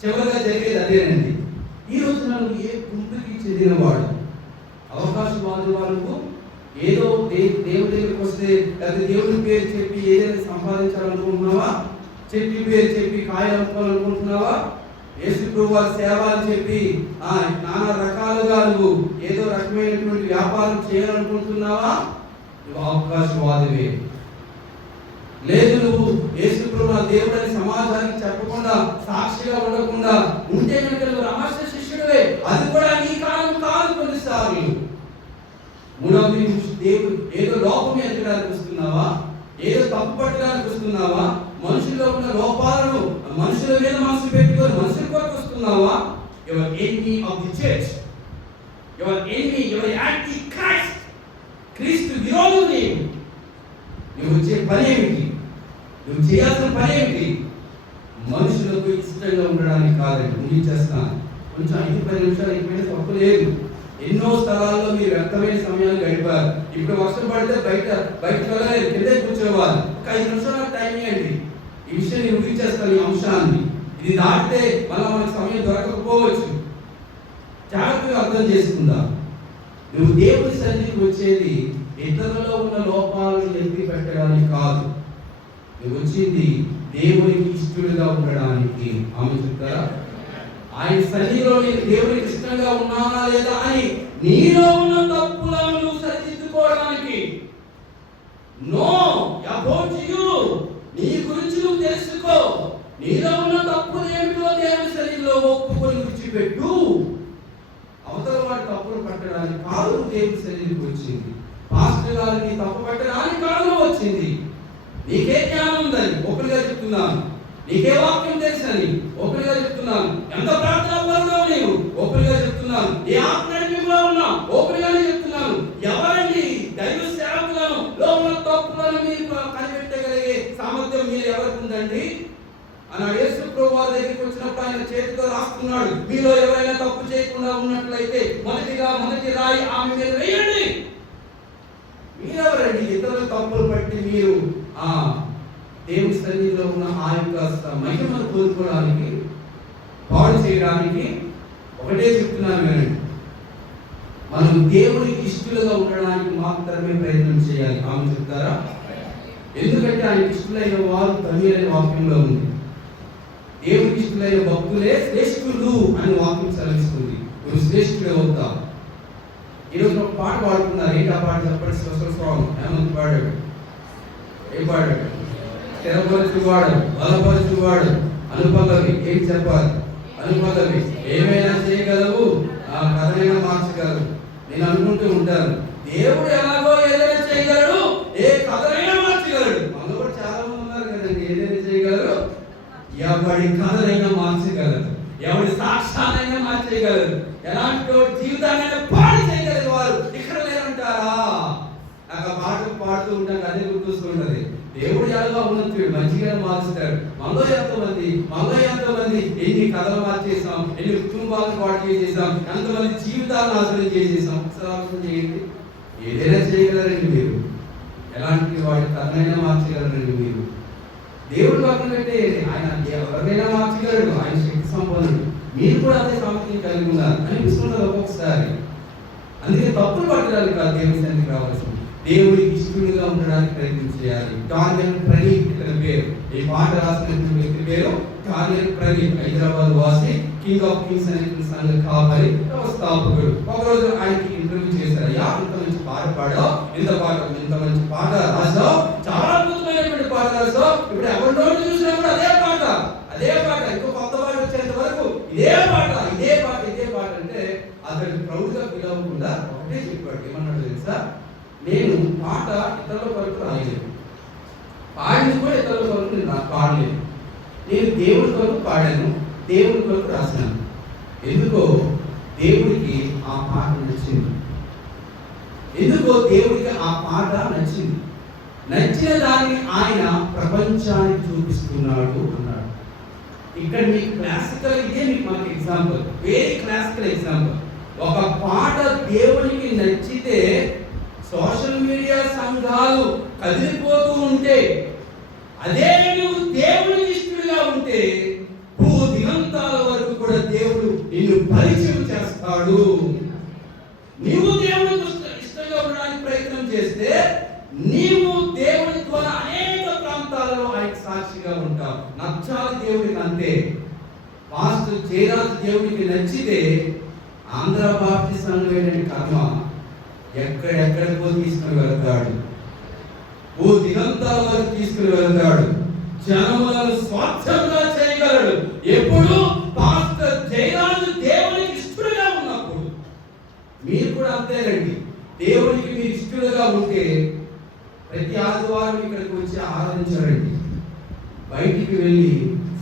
చివరిగా జరిగేది అదేనండి. ఈ రోజు నన్ను ఏ గుంపుకి చెందినవాడు? అవకాశవాదు వాళ్ళు ఏదో దేవుడి దగ్గరికి వస్తే లేదా దేవుడి పేరు చెప్పి ఏదైనా సంపాదించాలనుకుంటున్నావా? చెప్పి పేరు చెప్పి కాయాలనుకోవాలనుకుంటున్నావా? యేసు ప్రభువు సేవ అని చెప్పి నానా రకాలుగా నువ్వు ఏదో రకమైనటువంటి వ్యాపారం చేయాలనుకుంటున్నావా? నువ్వు అవకాశవాదివే. లేదు, నువ్వు యేసు ప్రభువు దేవుడని సమాజానికి చెప్పకుండా సాక్షిగా ఉండకుండా ఉంటే కనుక నువ్వు రహస్య శిష్యుడివే. అది కూడా నీ కాలం కాదు. కొన్నిసార్లు మూడవది, దేవుడు ఏదో లోపం ఎదగడానికి వస్తున్నావా? ఏదో తప్పు పట్టడానికి వస్తున్నావా? మనుషుల్లో ఉన్న లోపాలను మనుషుల మీద మనసు పెట్టుకొని మనుషుల కొరకు వస్తున్నావా? Your enemy of the church, your enemy, your anti Christ. క్రీస్తు విరోధి. నువ్వు వచ్చే పని ఏమిటి? నువ్వు చేయాల్సిన పని ఏమిటి? మనుషులకు ఇష్టంగా ఉండడానికి కాదండి. ముగించేస్తాను. కొంచెం 5-10 నిమిషాలు ఎక్కువైనా తప్పు లేదు. ఎన్నో స్థలాల్లో మీరు వ్యర్థమైన సమయాలు గడిపారు. ఇప్పుడు వర్షం పడితే బయటకు వెళ్ళలేదు, కిందే కూర్చోవాలి. ఒక 5 నిమిషాలు టైం ఇవ్వండి. ఈ విషయం నేను ముగించేస్తాను. ఈ అంశాన్ని ఇది దాటితే మళ్ళీ మనకు సమయం దొరకకపోవచ్చు. జాగ్రత్తగా అర్థం చేసుకుందా. నువ్వు దేవుడి సన్నిధికి వచ్చేది ఇతరులలో ఉన్న లోపాలను ఎత్తి పెట్టడానికి కాదు. నువ్వు వచ్చింది దేవునికి ఇష్టడుగా ఉండడానికి. ఆమె చెప్తారా? ఆయన సన్నిధిలో నేను దేవునికి ఇష్టంగా ఉన్నానా లేదా అని నీలో ఉన్న తప్పులను నువ్వు సరిదిద్దుకోవడానికి. నో అబౌట్ యు, నీ గురించి నువ్వు తెలుసుకో. నీలో ఉన్న తప్పులు ఏమిటో దేవుని సన్నిధిలో ఒప్పుకొని విడిచిపెట్టు. అవతల వాడి తప్పులు పట్టడానికి కాదు దేవుని సన్నిధికి వచ్చింది. పాస్టర్ గారిని తప్పు పట్టడానికి కారణం వచ్చింది. నీకే జ్ఞానం ఉందని ఒకరిగా చెప్తున్నాను, నీకే వాక్యం తెలుసని ఒకరిగా చెప్తున్నాను, ఎంత ప్రార్థన పరుడో నీవు ఒకరిగా చెప్తున్నాను, ఏ ఆత్మీయంలో ఉన్నా ఒకరిగానే చెప్తున్నాను. ఎవరండి దైవ సేవకులను లోపల తప్పులను మీరు కనిపెట్టగలిగే సామర్థ్యం మీరు ఎవరికి ఉందండి? అన్నాడు. యేసు ప్రభువు వారి దగ్గరికి వచ్చినప్పుడు ఆయన చేతితో రాస్తున్నాడు, మీలో ఎవరైనా తప్పు చేయకుండా ఉన్నట్లయితే మొదటి రాయి ఆమె మీద వేయండి. మీరెవరండి ఇతరుల తప్పులు బట్టి మీరు దేవుని సన్నిధిలో ఉన్న ఆ యొక్క మహిమను కోరుకోవడానికి, పాడు చేయడానికి? ఒకటే చెప్తున్నాను వినండి, మనం దేవునికి ఇష్టలుగా ఉండడానికి మాత్రమే ప్రయత్నం చేయాలి. ఆమె చెప్తారా? ఎందుకంటే ఆయన ఇష్టలైన వారు తమిళ వాక్యంలో ఉంది. దేవునికి ఇష్టలైన భక్తులే శ్రేష్ఠులు అని వాక్యం సెలవిస్తుంది. నువ్వు శ్రేష్ఠుడే అవుతావు. ఈరోజు ఒక పాట పాడుతున్నారు. ఏంటి ఆ పాట చెప్పండి? స్పెషల్ సాంగ్ ఏమంత పాడాడు? ఏం పాడాడు? స్థిరపరచువాడు, బలపరచువాడు. అనుపల్లవి ఏం చెప్పాలి? అనుపల్లవి ఏమైనా చేయగలవు, ఆ కథనైనా మార్చగలవు. నేను అనుకుంటూ ఉంటాను, దేవుడు ఎలాగో ఏదైనా చేయగలడు, ఏ కథనైనా మార్చగలడు. మనలో కూడా చాలా మంది ఉన్నారు కదండి, ఏదైనా చేయగలరు, ఎవడి కథనైనా మార్చగలరు, ఎవడి సాక్ష్యాలైనా మార్చేయగలరు, ఎలాంటి జీవితాన్ని పాడు చేయగలరు. వారు ఇక్కడ లేరంటారా? నాకు ఆ పాట పాడుతూ ఉంటాను, అదే గుర్తొస్తుంటది. దేవుడు ఎలాగో ఉన్నతుడు మంచిగా మార్చుతాడు. మనలో ఎంతమంది ఎన్ని కథలు మార్చేసాం, ఎన్ని కుటుంబాలను పాటు చేసేసాం, ఎంతమంది జీవితాలను నాశనం చేసేసాం. ఒకసారి చేయండి. ఏదైనా చేయగలరండి మీరు, ఎలాంటి వాడి కథనైనా మార్చగలరండి మీరు. దేవుడు పక్కన పెట్టే ఆయన ఎవరినైనా మార్చగలడు, ఆయన శక్తి సంపన్నుడు. మీరు కూడా అదే సామర్థ్యం కలిగి ఉన్నారు అనిపిస్తున్నది ఒక్కొక్కసారి. అందుకే తప్పులు పట్టడానికి కాదు దేవుని సన్నిధికి రావాల్సింది, దేవుడికి ఇష్టలుగా ఉండడానికి ప్రయత్నం చేయాలి. డానియల్ ప్రణీత్ ఇతని పేరు. ఈ పాట రాసినటువంటి వ్యక్తి పేరు డానియల్ ప్రణీత్. హైదరాబాద్ వాసి, కింగ్ ఆఫ్ కింగ్స్ అనే సంఘ కాపరి, వ్యవస్థాపకుడు. ఒకరోజు ఆయనకి ఇంటర్వ్యూ చేశారు. అయ్యా, ఇంత మంచి పాట పాడావు, ఇంత మంచి పాట రాసావు, చాలా అద్భుతమైనటువంటి పాట రాసావు. ఇప్పుడు ఎవరినో చూసినప్పుడు అదే పాట ఇంకో కొత్త పాట వచ్చేంత వరకు ఇదే పాట అంటే అతడు ప్రౌడ్గా పిలవకుండా ఒకటే చెప్పాడు. ఏమన్నాడు తెలుసా? నేను పాట ఇతరుల కొరకు రాయలేదు, పాడింది కూడా ఇతరుల కొరకు నేను పాడలేదు. నేను దేవుడి కొరకు పాడాను, దేవుడి కొరకు రాశాను. ఎందుకో దేవుడికి ఆ పాట నచ్చింది. నచ్చిన దాన్ని ఆయన ప్రపంచానికి చూపిస్తున్నాడు అన్నాడు. ఇక్కడ మీకు క్లాసికల్ ఇదే మాకు ఎగ్జాంపుల్, వెరీ క్లాసికల్ ఎగ్జాంపుల్. ఒక పాట దేవునికి నచ్చితే సోషల్ మీడియా సంఘాలు కదిలిపోతూ ఉంటే, అదే నువ్వు దేవునికి ఇష్టడుగా ఉంటే భూ దిగంతాల వరకు కూడా దేవుడు నిన్ను పరిచయం చేస్తాడు. నీవు దేవునికి ఇష్టంగా ఉండడానికి ప్రయత్నం చేస్తే నీవు దేవుని ద్వారా అనేక ప్రాంతాలలో ఆయనకు సాక్షిగా ఉంటావు. నచ్చాలి దేవుడికి అంతే. పాస్టర్ జయరాజ్ దేవుడికి నచ్చితే ఆంధ్ర బాప్టిస్ట్ సంఘం కర్మ ఎక్కడెక్కడికో తీసుకుని వెళ్తాడు, ఓ దిగంతాల వరకు తీసుకుని వెళ్తాడు, జనములను స్వార్థంగా చేయగలడు. ఎప్పుడు పాస్టర్ జయరాజు దేవునికి ఇష్టడుగా ఉన్నప్పుడు. మీరు కూడా అంతేనండి. దేవునికి మీరు ఇష్టడుగా ఉంటే ప్రతి ఆదివారం ఇక్కడికి వచ్చి ఆరాధించారండి, బయటికి వెళ్ళి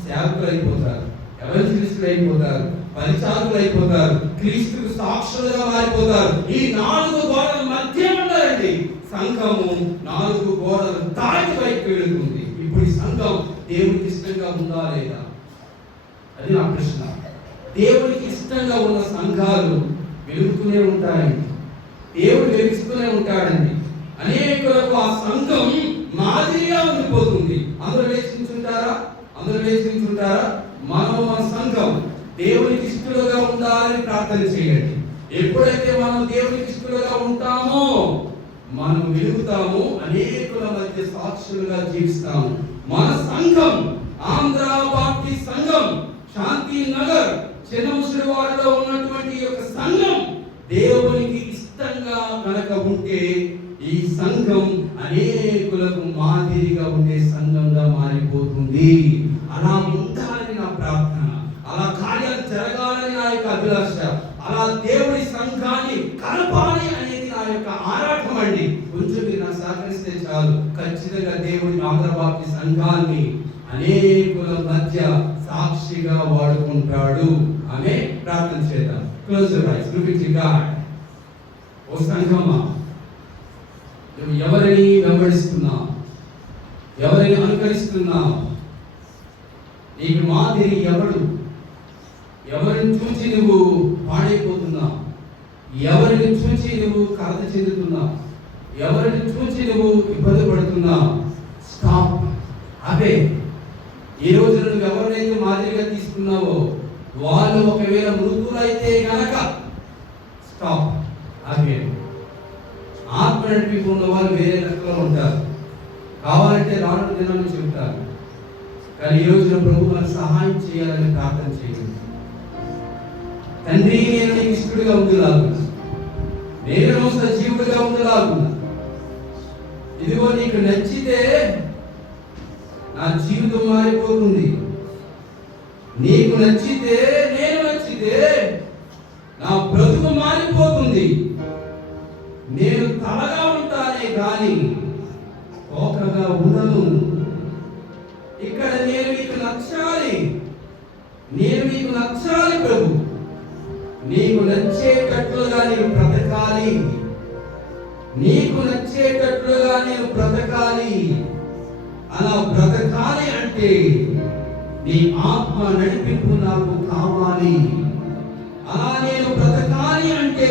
సేవకులు అయిపోతారు, ఎవరిస్తులు అయిపోతారు, పరిచారకులు అయిపోతారు, క్రీస్తుకు సాక్షులుగా మారిపోతారు. ఈ 4 గోడల మధ్య ఉండాలండి సంఘము. 4 గోడలు దాటి బయటకు వెళుతుంది. ఇప్పుడు ఈ సంఘం దేవునికి ఇష్టంగా ఉందా లేదా? అది నా ప్రశ్న. దేవునికి ఇష్టంగా ఉన్న సంఘాలు వెలుగుతూనే ఉంటాయండి, దేవుడు వెలిగిస్తూనే ఉంటాడండి. అనేకులకు ఆ సంఘం మాదిరిగా ఉండిపోతుంది. అందరూ లేచించుంటారా? మన సంఘం దేవునికి ఇష్టలుగా ఉండాలని ప్రార్థన చేయండి. ఎప్పుడైతే మనం దేవునికి ఇష్టలుగా ఉంటామో మనం వెలుగుతాము, అనేకుల మధ్య సాక్షులుగా జీవిస్తాము. మన సంఘం ఆంధ్ర బాప్టిస్ట్ సంఘం శాంతి నగర్ చిన్నముసిరివాడలో ఉన్నటువంటి యొక్క సంఘం దేవునికి ఇష్టంగా కనుక ఉంటే ఈ సంఘం అనేకులకు మాదిరిగా ఉండే సంఘంగా మారిపోతుంది. అలా ఉండాలని నా ప్రార్థన, అలా కార్యాలు జరగాలని నా యొక్క అభిలాష, అలా దేవుడి సంఘాన్ని కలపాలి అనేది నా యొక్క ఆరాటం అండి. అనేకుల మధ్య సాక్షిగా వాడుకుంటాడు. ఆమె ప్రార్థన చేద్దాం. Close your eyes. Look to God. ఓ సంఘమా, నువ్వు ఎవరిని వెంబడిస్తున్నావు? ఎవరిని అనుకరిస్తున్నావు? నీకు మాదిరి ఎవడు? ఎవరిని చూచి నువ్వు పాడైపోతున్నావు? ఎవరిని చూచి నువ్వు కలత చెందుతున్నావు? ఎవరిని చూచి నువ్వు ఇబ్బంది పడుతున్నావు? స్టాప్. అదే ఈ రోజు నువ్వు ఎవరినైతే మాదిరిగా తీసుకున్నావో వాళ్ళు ఒకవేళ మృతులైతే గనక స్టాప్. అదే ఆత్మ నడిపి ఉన్న వాళ్ళు వేరే రకంలో ఉంటారు. కావాలంటే రాను దినాన్ని చెబుతారు. కానీ ఈ రోజున ప్రభు మనకు సహాయం చేయాలని ప్రార్థన చేయండి. తండ్రి, నేను నీకు ఇష్టడుగా ఉందిలాగున్నా, నేను సజీవుడిగా ఉందిలాగున్నా. ఇదిగో నీకు నచ్చితే నా జీవితం మారిపోతుంది. నీకు నచ్చితే, నేను నచ్చితే నా బ్రతుకు మారిపోతుంది. నేను తలగా ఉంటానే కానీ తోకగా ఉండను. ఇక్కడ నేను నీకు నచ్చాలి, నేను నీకు నచ్చాలి ప్రభు. నీకు నచ్చేటట్లుగా నేను బ్రతకాలి, నీకు నచ్చేటట్లుగా నేను బ్రతకాలి. అలా బ్రతకాలి అంటే నీ ఆత్మ నడిపింపు నాకు కావాలి. అలా నేను బ్రతకాలి అంటే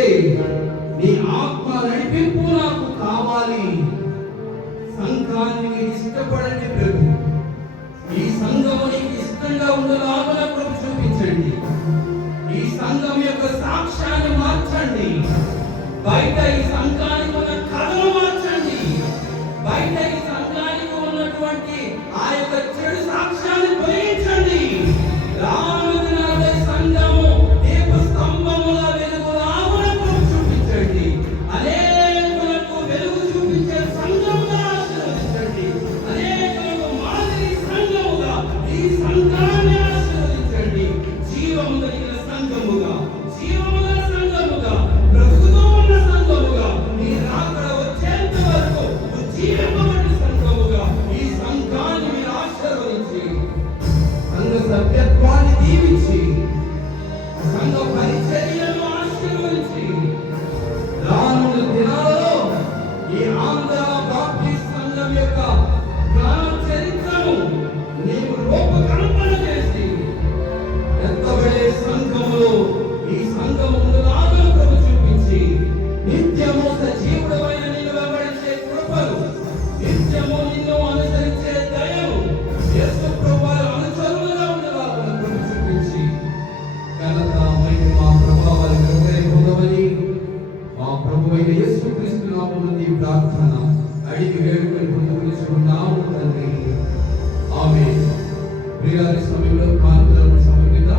నీ ఆత్మ నడిపింపు నాకు కావాలి. సంఘాన్ని ఇష్టపడండి ప్రభు. ఈ సంఘము నీకు ఇష్టంగా ఉండేలాగా ప్రభు చూపించండి. ఈ సంఘం యొక్క సాక్ష్యాన్ని మార్చండి. బయట ఈ సంఘానికి ఉన్న కథను మార్చండి. బయట ఈ సంఘానికి ఉన్నటువంటి ఆ యొక్క చెడు సాక్ష్యాన్ని తొలగించండి. రానున్న సంఘము దీప స్తంభముల వెలుగులాగా చూపించండి. అనేకులకు వెలుగు చూపించే సంఘముగా ఆశీర్వదించండి. అనేకులకు మాదిరి సంఘముగా ఈ సంఘాన్ని ఆశీర్వదించండి. జీవము కలిగిన సంఘముగా, జీవముల సంఘముగా, బ్రతుకుతూ ఉన్న సంఘముగా, నీ రాకడ వచ్చేంత వరకు జీవముల సంఘముగా ఈ సంఘాన్ని మీరు ఆశీర్వదించి, సంఘ సభ్యత్వాన్ని దీవించి, సంఘ పరిచర్యను ఆశీర్వదించి, రానున్న దినాలలో ఈ ఆంధ్ర బాప్టిస్ట్ సంఘం యొక్క జ్ఞాన చరిత్రను నీవు రూపకల్పన చేసి ఎత్తబడే సంఘములో ఈ సంఘము ముందులాగా ప్రభు చూపించి, నిత్యము సజీవుడమైన నిన్ను వెంబడించే కృపను, నిత్యము నిన్ను అనుసరించే దయను, యేసు ప్రభువారి అనుచరులుగా ఉండేలాగా ప్రభు చూపించి, ఘనత, మహిమ, ప్రభావాలు కలుగజేయమని పొందమని మా ప్రభువైన యేసుక్రీస్తు నామమున ఈ ప్రార్థన అడిగి వేడుకొని పొందుకున్నాము తండ్రి. ఆమేన్. ప్రియులారి, సమయంలో కానుకల సమయం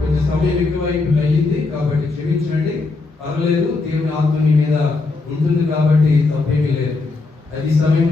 కొంచెం సమయం ఎక్కువైపు అయింది కాబట్టి క్షమించండి. పర్వాలేదు, దేవుని ఆత్మ మీ మీద ఉంటుంది కాబట్టి తప్పేమీ లేదు. అది సమయంలో